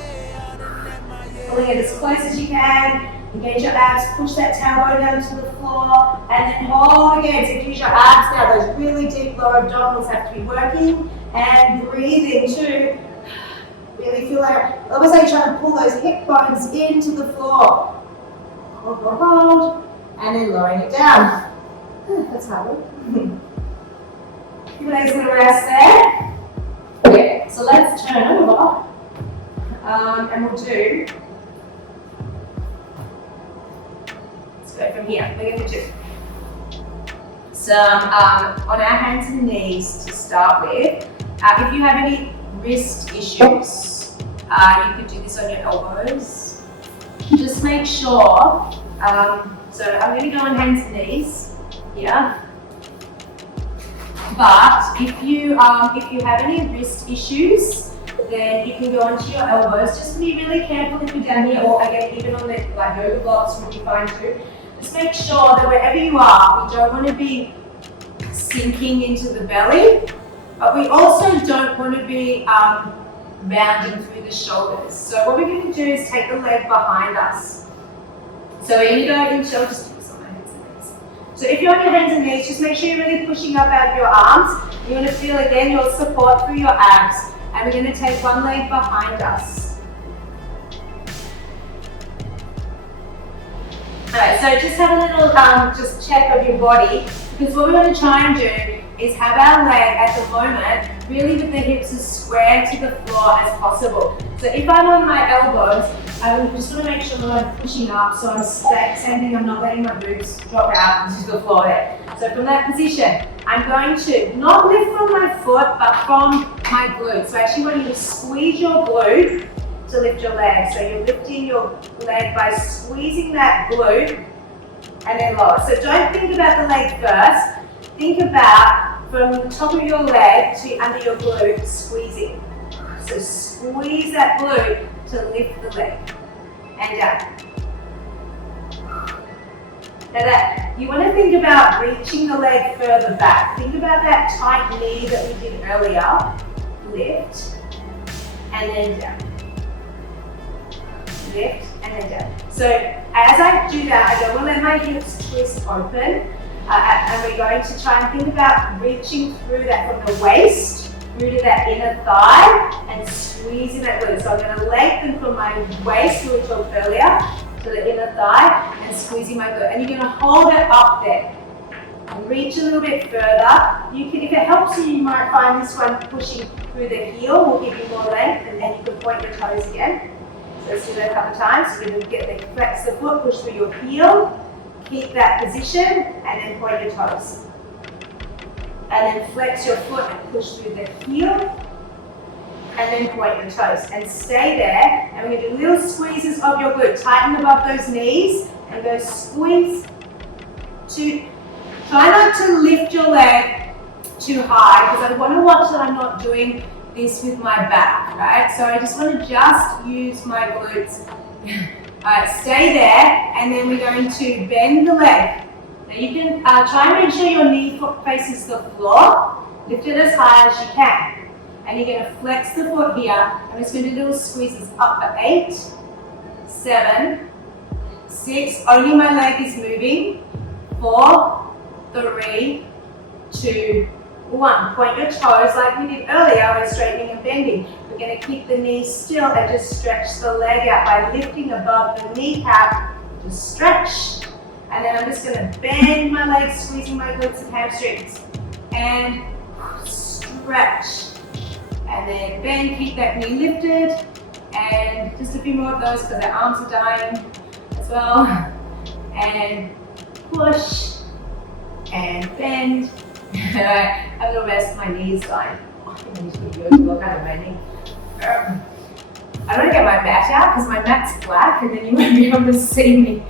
Pulling it as close as you can. Engage your abs, push that tailbone down to the floor, and then hold again. So use your abs now. Those really deep lower abdominals have to be working. And breathe into. Really feel like, almost like you're trying to pull those hip bones into the floor. Hold, and then lowering it down. That's hard. Nice little rest there. Okay, so let's turn over, and we'll do. So from here, we're going to do some on our hands and knees to start with. If you have any wrist issues, you could do this on your elbows. Just make sure, so I'm going to go on hands and knees here. But if you have any wrist issues, then you can go onto your elbows. Just be really careful if you're down here, or again, even on the yoga blocks would be fine too. Just make sure that wherever you are, we don't want to be sinking into the belly, but we also don't want to be rounding through the shoulders. So what we're going to do is take the leg behind us. So we're going to go into, I'll just do this on my hands and knees. So if you're on your hands and knees, just make sure you're really pushing up out of your arms. You want to feel again your support through your abs. And we're going to take one leg behind us. Alright, so just have a little just check of your body, because what we want to try and do is have our leg at the moment really with the hips as square to the floor as possible. So if I'm on my elbows, I just want to make sure that I'm pushing up, so I'm same thing, I'm not letting my boobs drop out into the floor there. So from that position, I'm going to not lift from my foot, but from my glute. So I actually want you to squeeze your glute to lift your leg. So you're lifting your leg by squeezing that glute and then lower. So don't think about the leg first. Think about from the top of your leg to under your glute, squeezing. So squeeze that glute to lift the leg and down. Now you want to think about reaching the leg further back. Think about that tight knee that we did earlier. Lift and then down. Lift and then down. So as I do that, I don't want to let my hips twist open. And we're going to try and think about reaching through that from the waist through to that inner thigh and squeezing that glute. So I'm going to lengthen from my waist, we talked earlier, to the inner thigh and squeezing my glute. And you're going to hold it up there. And reach a little bit further. You can, if it helps you, you might find this one pushing through the heel will give you more length, and then you can point your toes again. So let's do that a couple of times. So you're going to get the flex the foot, push through your heel, keep that position, and then point your toes. And then flex your foot and push through the heel, and then point your toes. And stay there, and we're going to do little squeezes of your glute. Tighten above those knees, and go squeeze to, try not to lift your leg too high, because I want to watch that I'm not doing this with my back, right? So I just want to just use my glutes. Alright, stay there, and then we're going to bend the leg. Now you can try and make sure your knee faces the floor. Lift it as high as you can. And you're going to flex the foot here. I'm just going to do little squeezes up for 8, 7, 6. Only my leg is moving. 4, 3, 2, 1. Point your toes like we did earlier. We're straightening and bending. We're going to keep the knees still and just stretch the leg out by lifting above the kneecap. Just stretch. And then I'm just going to bend my legs, squeezing my glutes and hamstrings. And stretch. And then bend, keep that knee lifted. And just a few more of those because our arms are dying as well. And push. And bend. Have a little rest, my knees dying. I think I need to put a yoga block out of my knee. I don't get my mat out because my mat's black and then you won't be able to see me.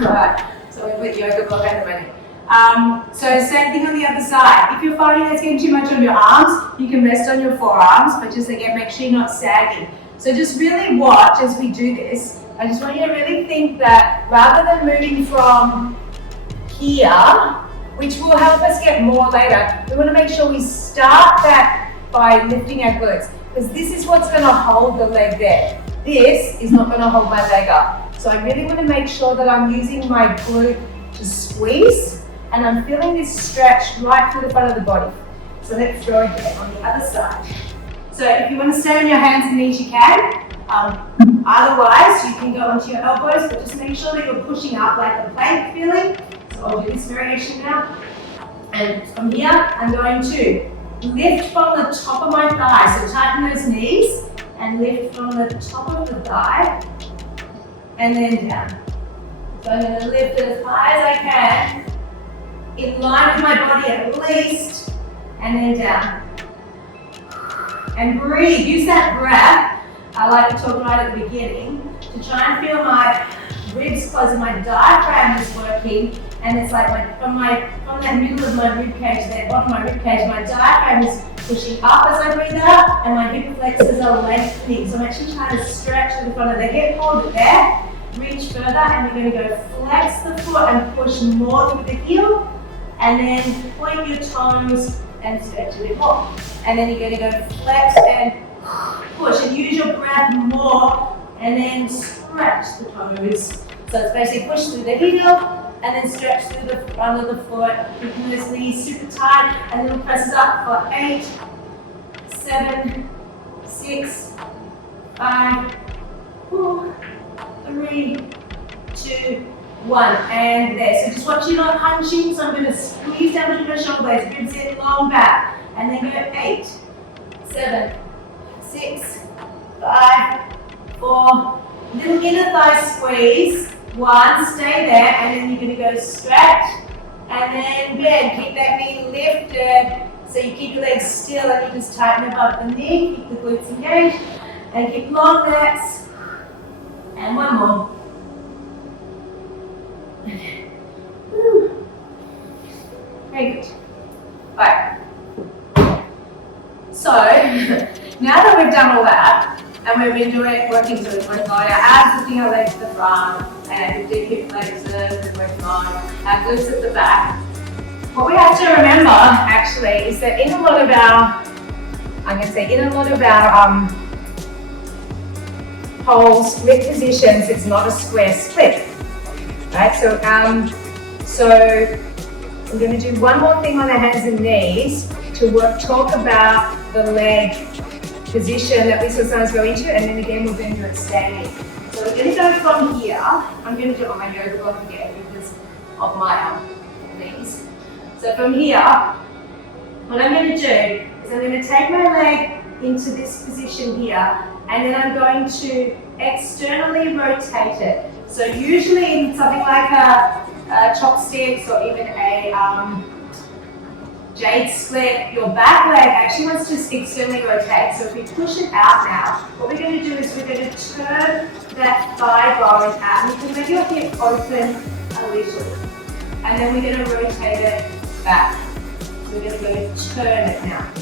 Alright, so we put yoga block out of my knee. So same thing on the other side. If you're finding that's getting too much on your arms, you can rest on your forearms, but just again, make sure you're not sagging. So just really watch as we do this. I just want you to really think that rather than moving from here, which will help us get more later, we want to make sure we start that by lifting our glutes, because this is what's going to hold the leg there. This is not going to hold my leg up. So I really want to make sure that I'm using my glute to squeeze, and I'm feeling this stretch right through the front of the body. So let's go again on the other side. So if you want to stay on your hands and knees, you can. Otherwise, you can go onto your elbows, but just make sure that you're pushing up like a plank feeling. So I'll do this variation now. And from here, I'm going to lift from the top of my thigh. So tighten those knees and lift from the top of the thigh and then down. So I'm going to lift it as high as I can, in line with my body at least, and then down. And breathe, use that breath, I like to talk about at the beginning, to try and feel my ribs closing, my diaphragm is working, and it's like from that middle of my rib cage to the bottom of my rib cage, my diaphragm is pushing up as I breathe out, and my hip flexors are lengthening. So I'm actually trying to stretch to the front of the hip, hold it there, reach further, and you're going to go flex the foot and push more through the heel, and then point your toes and stretch a bit more. And then you're going to go flex and push, and use your breath more, and then stretch the toes. So it's basically push through the heel, and then stretch through the front of the foot, keeping those knees super tight, and little presses up for 8, 7, 6, 5, 4, 3, 2, 1, and there. So just watch you not hunching, so I'm going to squeeze down into my shoulder blades, ribs in, long back, and then go 8, 7, 6, 5, 4, little inner thigh squeeze, 1, stay there, and then you're going to go stretch, and then bend, keep that knee lifted, so you keep your legs still and you just tighten above the knee, keep the glutes engaged, and keep long necks, and one more. Very good. Right. So, now that we've done all that, and we've been working on our abs, lifting our legs to the front, and deep hip flexors, and working on our glutes at the back. What we have to remember, actually, is that in a lot of our, whole split positions, it's not a square split, right? So we're going to do one more thing on our hands and knees to talk about the leg position that we sometimes go into, and then again we're going to do it standing. So we're going to go from here. I'm going to do it on my yoga block again because of my knees. So from here, what I'm going to do is I'm going to take my leg into this position here, and then I'm going to externally rotate it. So usually in something like a chopsticks or even a jade split, your back leg actually wants to externally rotate. So if we push it out now, what we're going to do is we're going to turn that thigh bone out. You can make your hip open a little. And then we're going to rotate it back. So we're going to go turn it now.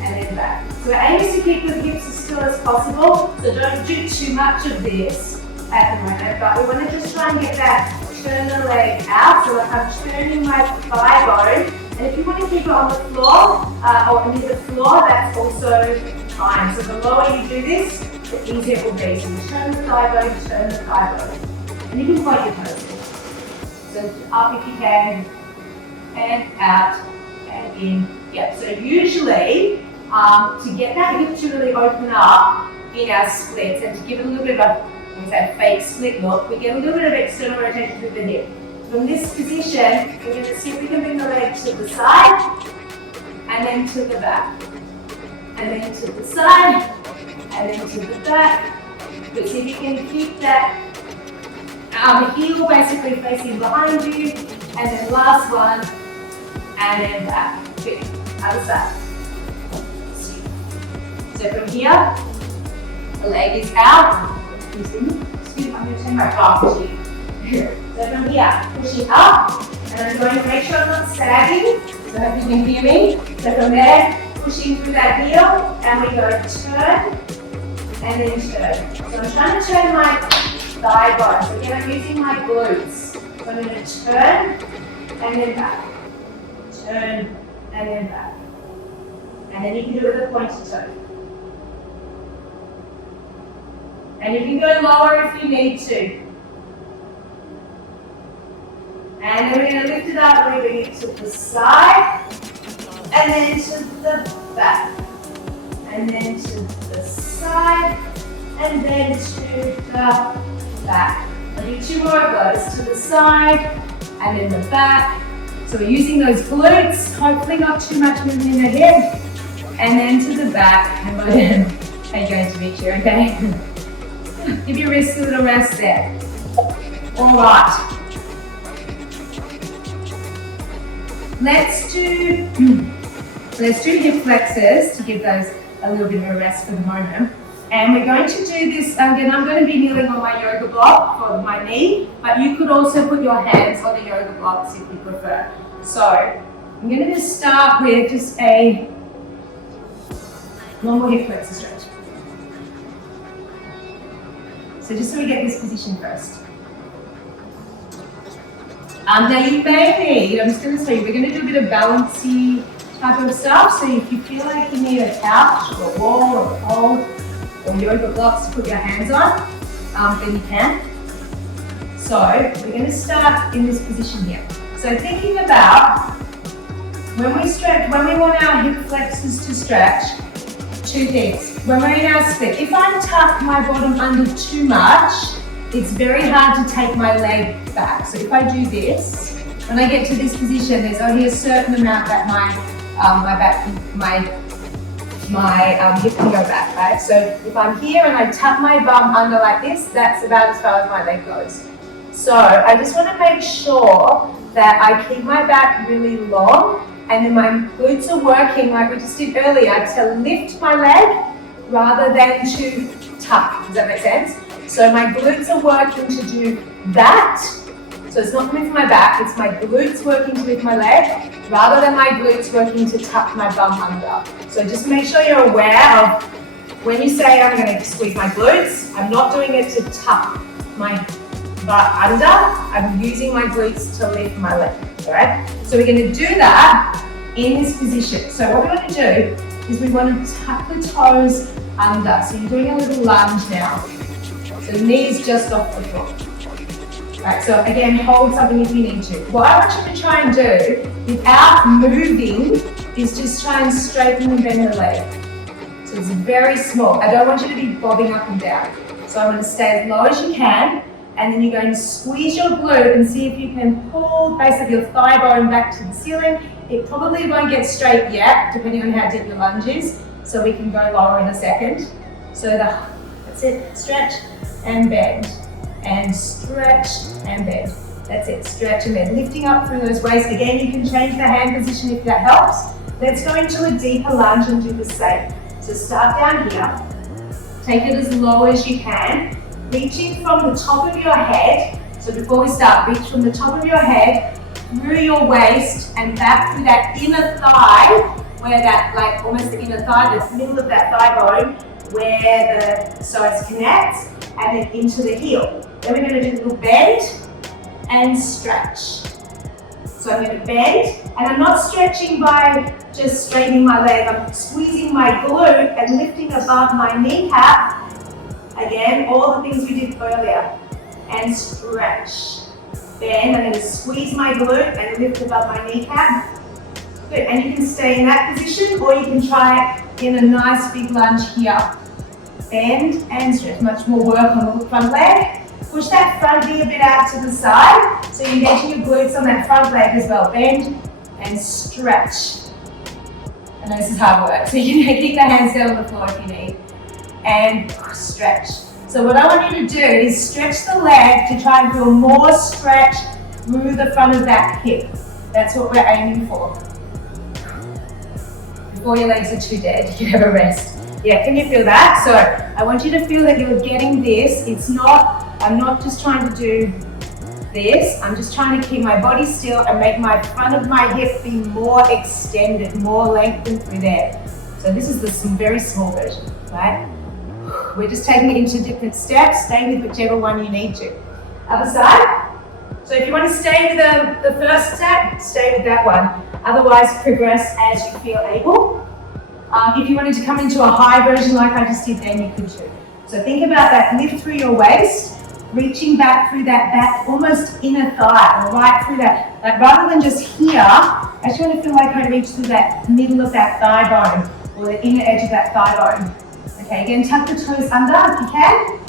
And then back. So our aim is to keep the hips as still as possible. So don't do too much of this at the moment. But we want to just try and get that turn the leg out. So like I'm turning my thigh bone. And if you want to keep it on the floor or near the floor, that's also fine. So the lower you do this, the easier it will be. So you turn the thigh bone, turn the thigh bone. And you can point your toes. So up if you can, and out, and in. Yep. So usually, to get that hip to really open up in our splits and to give it a little bit of a fake split look, we get a little bit of external rotation through the hip. From this position, we're going to see if we can bring the leg to the side, and then to the back, and then to the side, and then to the back. But see if you can keep that heel basically facing behind you, and then last one, and then back. Good. Other side. So from here, the leg is out. Excuse me, I'm going to turn my back to you. So from here, pushing up, and I'm going to make sure I'm not sagging, so I hope you can hear me. So from there, pushing through that heel, and we go turn, and then turn. So I'm trying to turn my thigh bone. So again, I'm using my glutes. So I'm going to turn, and then back. Turn, and then back. And then you can do it with a pointed toe. And you can go lower if you need to. And then we're going to lift it up, moving it to the side, and then to the back, and then to the side, and then to the back. I'll do 2 more of those, to the side, and then the back. So we're using those glutes, hopefully not too much movement in the hip, and then to the back, and we're going to meet you, okay? Give your wrists a little rest there. All right. Let's do hip flexors to give those a little bit of a rest for the moment. And we're going to do this, again, I'm going to be kneeling on my yoga block for my knee, but you could also put your hands on the yoga blocks if you prefer. So I'm going to just start with just a normal hip flexor stretch. So just so we get this position first. Now you may need, I'm just going to tell you, we're going to do a bit of balancey type of stuff. So if you feel like you need a couch or a wall or a pole or yoga blocks to put your hands on, then you can. So we're going to start in this position here. So thinking about when we stretch, when we want our hip flexors to stretch, two things. When we're in our split, if I tuck my bottom under too much, it's very hard to take my leg back. So if I do this, when I get to this position, there's only a certain amount that my hip can go back, right? So if I'm here and I tuck my bum under like this, that's about as far as my leg goes. So I just want to make sure that I keep my back really long, and then my glutes are working like we just did earlier to lift my leg rather than to tuck. Does that make sense? So my glutes are working to do that. So it's not coming from my back, it's my glutes working to lift my leg rather than my glutes working to tuck my bum under. So just make sure you're aware of when you say I'm going to squeeze my glutes, I'm not doing it to tuck my butt under, I'm using my glutes to lift my leg, all right? So we're going to do that in this position. So what we want to do is we want to tuck the toes under. So you're doing a little lunge now. So knees just off the floor. Right, so again, hold something if you need to. What I want you to try and do without moving is just try and straighten and bend the leg. So it's very small. I don't want you to be bobbing up and down. So I'm going to stay as low as you can, and then you're going to squeeze your glute and see if you can pull base of your thigh bone back to the ceiling. It probably won't get straight yet, depending on how deep your lunge is, so we can go lower in a second. So that's it, stretch and bend. And stretch and bend. That's it, stretch and bend. Lifting up through those waist. Again, you can change the hand position if that helps. Let's go into a deeper lunge and do the same. So start down here. Take it as low as you can. Reaching from the top of your head. So before we start, reach from the top of your head through your waist and back through that inner thigh, where that, like almost the inner thigh, the middle of that thigh bone, where the psoas connects, and then into the heel. Then we're going to do a little bend and stretch. So I'm going to bend, and I'm not stretching by just straightening my leg. I'm squeezing my glute and lifting above my kneecap. Again, all the things we did earlier. And stretch. Bend, I'm going to squeeze my glute and lift above my kneecap. Good, and you can stay in that position, or you can try it in a nice big lunge here. Bend and stretch. Much more work on the front leg. Push that front knee a bit out to the side, so you're getting your glutes on that front leg as well. Bend and stretch. I know this is hard work, so you can keep the hands down on the floor if you need. And stretch. So what I want you to do is stretch the leg to try and feel more stretch through the front of that hip. That's what we're aiming for. Before your legs are too dead, you can have a rest. Yeah, can you feel that? So I want you to feel that you're getting this. I'm not just trying to do this. I'm just trying to keep my body still and make my front of my hip be more extended, more lengthened through there. So this is the very small version, right? We're just taking it into different steps. Stay with whichever one you need to. Other side. So if you want to stay with the first step, stay with that one. Otherwise, progress as you feel able. If you wanted to come into a high version like I just did, then you could too. So think about that lift through your waist, reaching back through that back, almost inner thigh, or right through that. Like rather than just here, I just want to feel like I reach through that middle of that thigh bone, or the inner edge of that thigh bone. Okay, again, tuck the toes under if you can.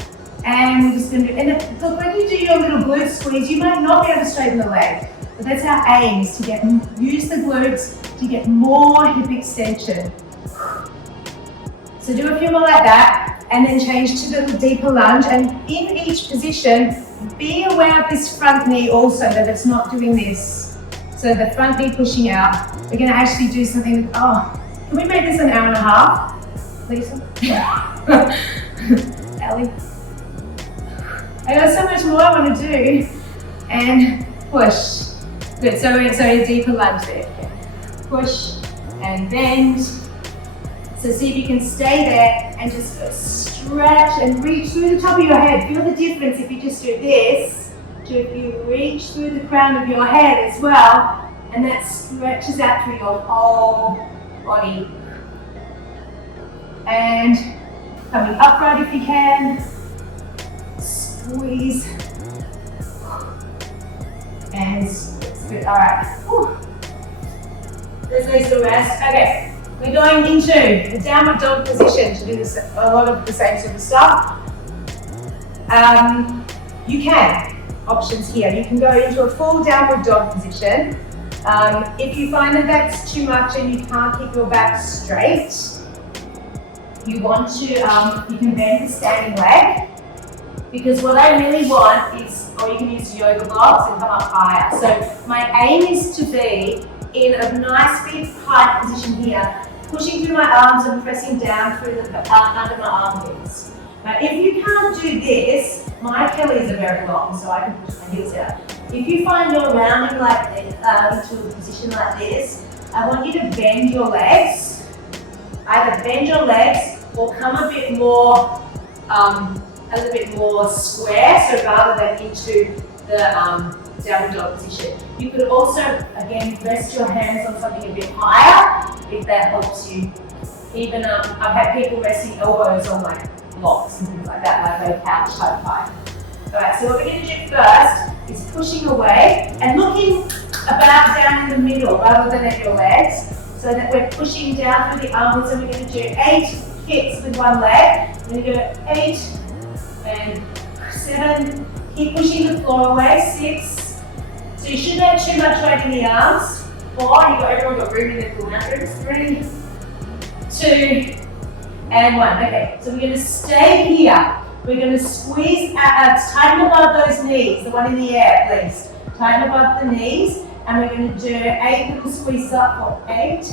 And we're just going to do, and look, when you do your little glute squeeze, you might not be able to straighten the leg, but that's our aim, is to use the glutes to get more hip extension. So do a few more like that. and then change to the deeper lunge. And in each position, be aware of this front knee also, that it's not doing this. So the front knee pushing out. We're going to actually do something. Oh, can we make this an hour and a half, Lisa? Ellie? I got so much more I want to do. And push. Good, so a deeper lunge there. Okay. Push and bend. So see if you can stay there and just stretch and reach through the top of your head. Feel the difference if you just do this to if you reach through the crown of your head as well, and that stretches out through your whole body. And coming upright if you can. Squeeze. And good. All right. There's nice to rest. Okay. We're going into the downward dog position to do this, a lot of the same sort of stuff. You can, options here, you can go into a full downward dog position. If you find that that's too much and you can't keep your back straight, you want to, you can bend the standing leg, because what I really want is, or you can use yoga blocks and come up higher. So my aim is to be in a nice big high position here, pushing through my arms and pressing down through the under my armpits. Now, if you can't do this, my Achilles are very long, so I can push my heels out. If you find you're rounding like this, into a position like this, I want you to bend your legs. Either bend your legs or come a bit more, a little bit more square, so rather than into the downward dog position. You could also, again, rest your hands on something a bit higher if that helps you. Even I've had people resting elbows on like blocks and things like that, like a couch type high. Alright, so what we're going to do first is pushing away and looking about down in the middle rather than at your legs, so that we're pushing down through the armpits, and we're going to do 8 kicks with one leg. We're going to go 8 and 7, keep pushing the floor away, 6. So you shouldn't have too much weight in the arms. 4, everyone got room in the cool. 3, 2, and 1. Okay, so we're going to stay here. We're going to squeeze, tighten above those knees, the one in the air at least. Tighten above the knees, and we're going to do 8 little squeezes up for 8,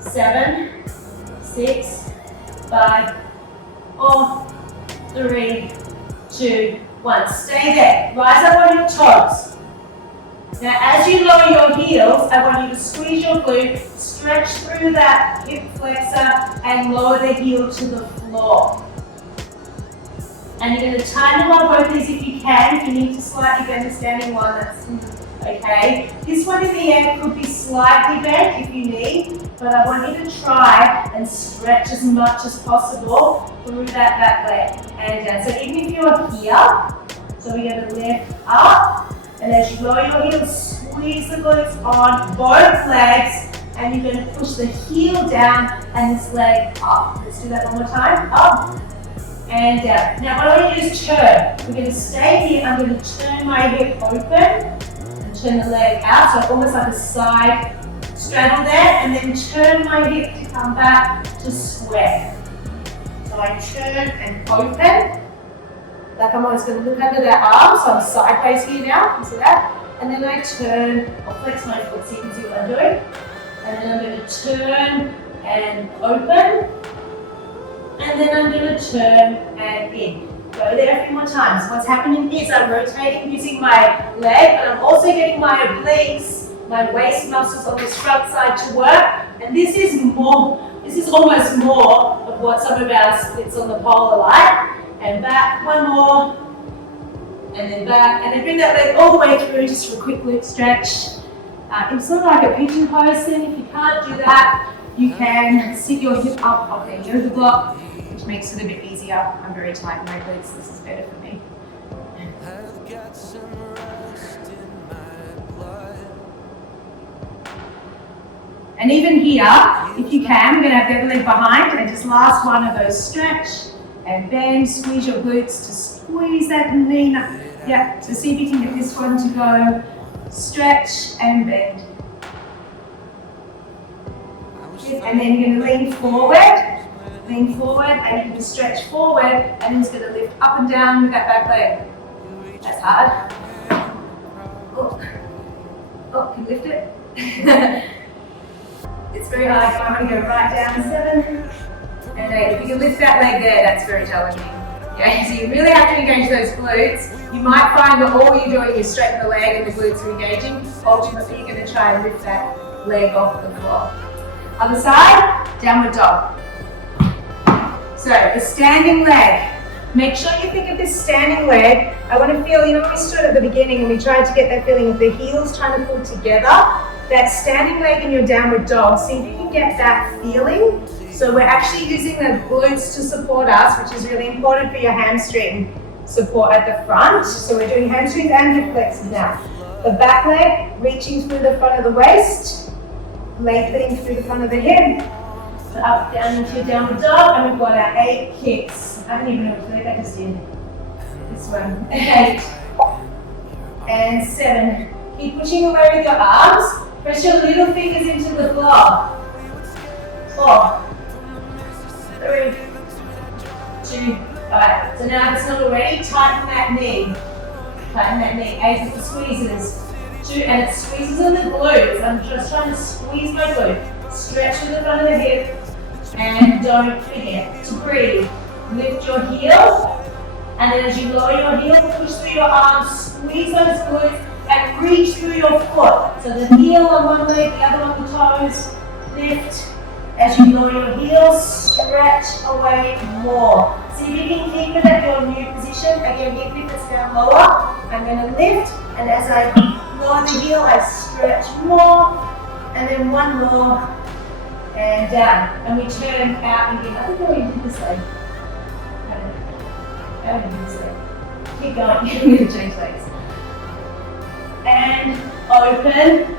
7, 6, 5, 4, 3, 2, 1. Stay there. Rise up on your toes. Now, as you lower your heels, I want you to squeeze your glute, stretch through that hip flexor, and lower the heel to the floor. And you're going to tighten up both these if you can. If you need to slightly bend the standing one, that's okay. This one in the air could be slightly bent if you need, but I want you to try and stretch as much as possible through that back leg and down. So even if you're here, so we're going to lift up, and as you lower your heels, squeeze the glutes on both legs, and you're going to push the heel down and this leg up. Let's do that one more time. Up and down. Now what I want you to do is turn. We're going to stay here. I'm going to turn my hip open and turn the leg out, so almost like a side straddle there, and then turn my hip to come back to square. So I turn and open. Like I'm always going to look under that arm, so I'm sideways here now, you see that? And then I turn, I'll flex my foot so you can see what I'm doing. And then I'm going to turn and open. And then I'm going to turn and in. Go there a few more times. What's happening is I'm rotating using my leg, but I'm also getting my obliques, my waist muscles on this front side to work. And this is almost more of what some of our splits on the pole are like. And back, one more, and then back, and then bring that leg all the way through just for a quick glute stretch. It's sort of like a pigeon pose then. If you can't do that, you can sit your hip up on the yoga block, which makes it a bit easier. I'm very tight in my glutes, this is better for me. And even here, if you can, we're going to have the other leg behind, and just last one of those stretch. And bend, squeeze your glutes to squeeze that knee. Yeah, so see if you can get this one to go. Stretch and bend. And then you're going to lean forward. lean forward, and you can just stretch forward, and then it's going to lift up and down with that back leg. That's hard. Oh, can you lift it? It's very hard. I'm going to go right down 7 and 8. If you can lift that leg there, that's very challenging. Okay, so you really have to engage those glutes. You might find that all you're doing is straighten the leg and the glutes are engaging. Ultimately, you're going to try and lift that leg off the floor. Other side, downward dog. So the standing leg. Make sure you think of this standing leg. I want to feel, you know, we stood at the beginning and we tried to get that feeling of the heels trying to pull together. That standing leg in your downward dog, see if you can get that feeling. So we're actually using the glutes to support us, which is really important for your hamstring support at the front. So we're doing hamstrings and hip flexors now. The back leg reaching through the front of the waist, lengthening through the front of the hip. So up, down into your downward dog, and we've got our 8 kicks. I don't even know what I just did. This one. 8 and 7. Keep pushing away with your arms. Press your little fingers into the floor. 4, 3, 2. Alright, so now if it's not already, tighten that knee. Tighten that knee. 8 with the squeezes. 2, and it squeezes in the glutes. I'm just trying to squeeze my glute. Stretch to the front of the hip. And don't forget to breathe. Lift your heel. And then as you lower your heel, push through your arms, squeeze those glutes, and reach through your foot. So the heel on one leg, the other on the toes. Lift. As you lower your heel, stretch away more. See if you can keep it at your new position. Again, even if it's down lower, I'm going to lift. And as I lower the heel, I stretch more. And then one more. And down. And we turn out again. I think I already did this leg. I already did this leg. Keep going. I'm going to change legs. And open.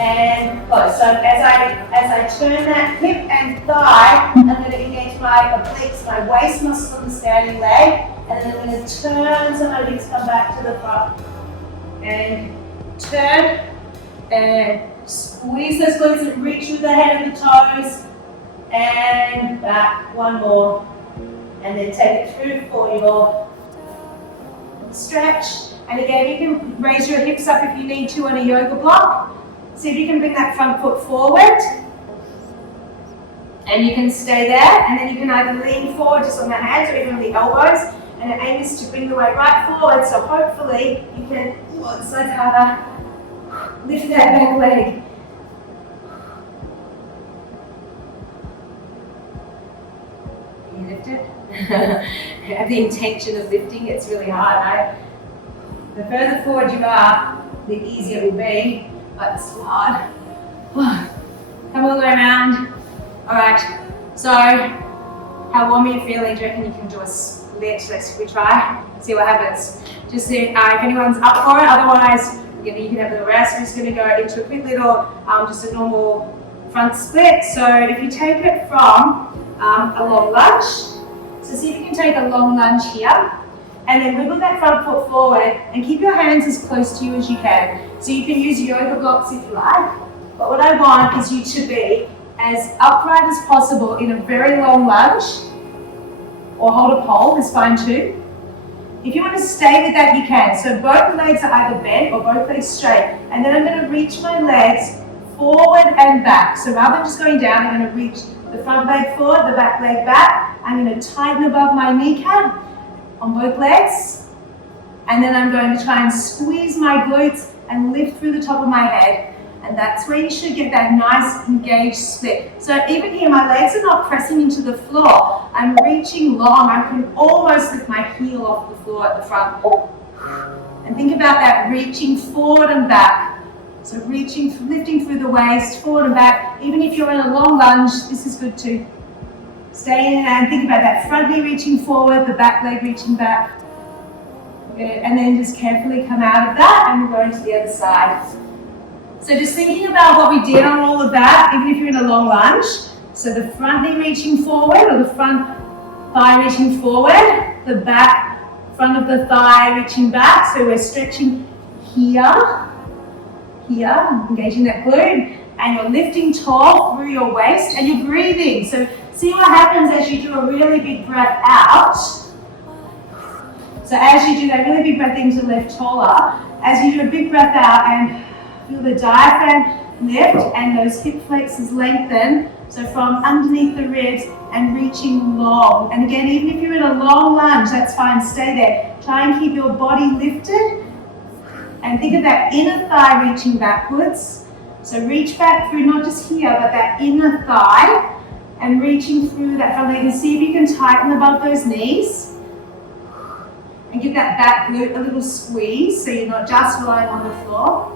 And close. So as I turn that hip and thigh, I'm going to engage my obliques, my waist muscle on the standing leg, and then I'm going to turn so my legs come back to the front. And turn and squeeze those glutes and reach through the head and the toes. And back, one more. And then take it through for your stretch. And again, you can raise your hips up if you need to on a yoga block. See if you can bring that front foot forward. And you can stay there. And then you can either lean forward just on the hands or even on the elbows. And the aim is to bring the weight right forward. So hopefully you can, this side's harder, lift that back leg. Can you lift it? Have the intention of lifting. It's really hard. The further forward you are, the easier it will be. But it's hard. Come all the way around. Alright, so how warm are you feeling? Do you reckon you can do a split? Let's try. See what happens. Just see if anyone's up for it. Otherwise, you can have a rest. We're just going to go into a quick little, just a normal front split. So if you take it from a long lunge, so see if you can take a long lunge here. And then wiggle that front foot forward and keep your hands as close to you as you can. So you can use yoga blocks if you like, but what I want is you to be as upright as possible in a very long lunge, or hold a pole is fine too. If you want to stay with that, you can. So both legs are either bent or both legs straight. And then I'm going to reach my legs forward and back. So rather than just going down, I'm going to reach the front leg forward, the back leg back. I'm going to tighten above my kneecap on both legs, and then I'm going to try and squeeze my glutes and lift through the top of my head, and that's where you should get that nice engaged split. So even here, my legs are not pressing into the floor. I'm reaching long. I can almost lift my heel off the floor at the front. And think about that, reaching forward and back. So reaching, lifting through the waist, forward and back. Even if you're in a long lunge, this is good too. Stay in and think about that front knee reaching forward, the back leg reaching back. Good. And then just carefully come out of that and we'll go into the other side. So just thinking about what we did on all of that, even if you're in a long lunge. So the front knee reaching forward or the front thigh reaching forward, the back front of the thigh reaching back. So we're stretching here, engaging that glute. And you're lifting tall through your waist and you're breathing. So See what happens as you do a really big breath out. So as you do that really big breath into the left taller, as you do a big breath out and feel the diaphragm lift and those hip flexors lengthen. So from underneath the ribs and reaching long. And again, even if you're in a long lunge, that's fine, stay there. Try and keep your body lifted. And think of that inner thigh reaching backwards. So reach back through, not just here, but that inner thigh. And reaching through that front leg. And see if you can tighten above those knees. And give that back glute a little squeeze so you're not just relying on the floor.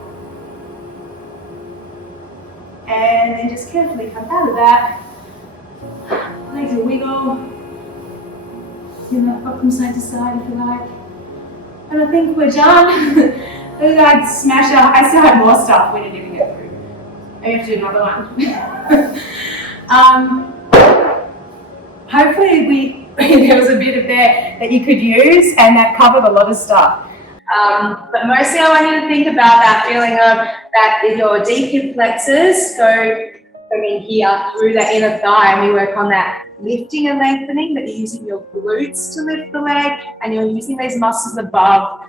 And then just carefully come out of that. Legs will wiggle. You know, up from side to side if you like. And I think we're done. Look like smash out. I still have more stuff we didn't even get through. Maybe I have to do another one. Hopefully there was a bit of there that you could use, and that covered a lot of stuff. But mostly I want you to think about that feeling of that in your deep hip flexors go from in here through that inner thigh, and we work on that lifting and lengthening, but you're using your glutes to lift the leg, and you're using these muscles above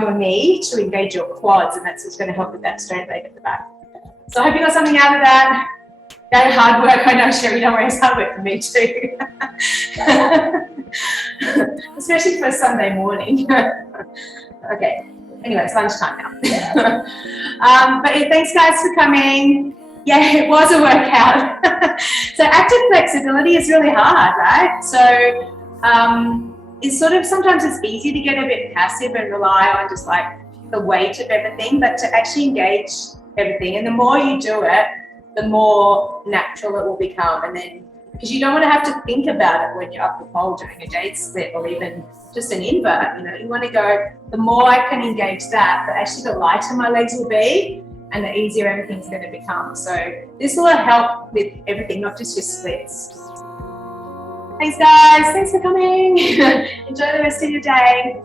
your knee to engage your quads, and that's what's going to help with that straight leg at the back. So I hope you got something out of that. That hard work, I know, Sherry, don't worry, it's hard work for me too. Especially for a Sunday morning. Okay, anyway, it's lunchtime now. But yeah, thanks guys for coming. Yeah, it was a workout. So active flexibility is really hard, right? So it's sort of, sometimes it's easy to get a bit passive and rely on just like the weight of everything, but to actually engage everything. And the more you do it, the more natural it will become. And then, because you don't want to have to think about it when you're up the pole doing a jade split or even just an invert, you know, you want to go, the more I can engage that, but actually the lighter my legs will be and the easier everything's going to become. So this will help with everything, not just your splits. Thanks guys, thanks for coming. Enjoy the rest of your day.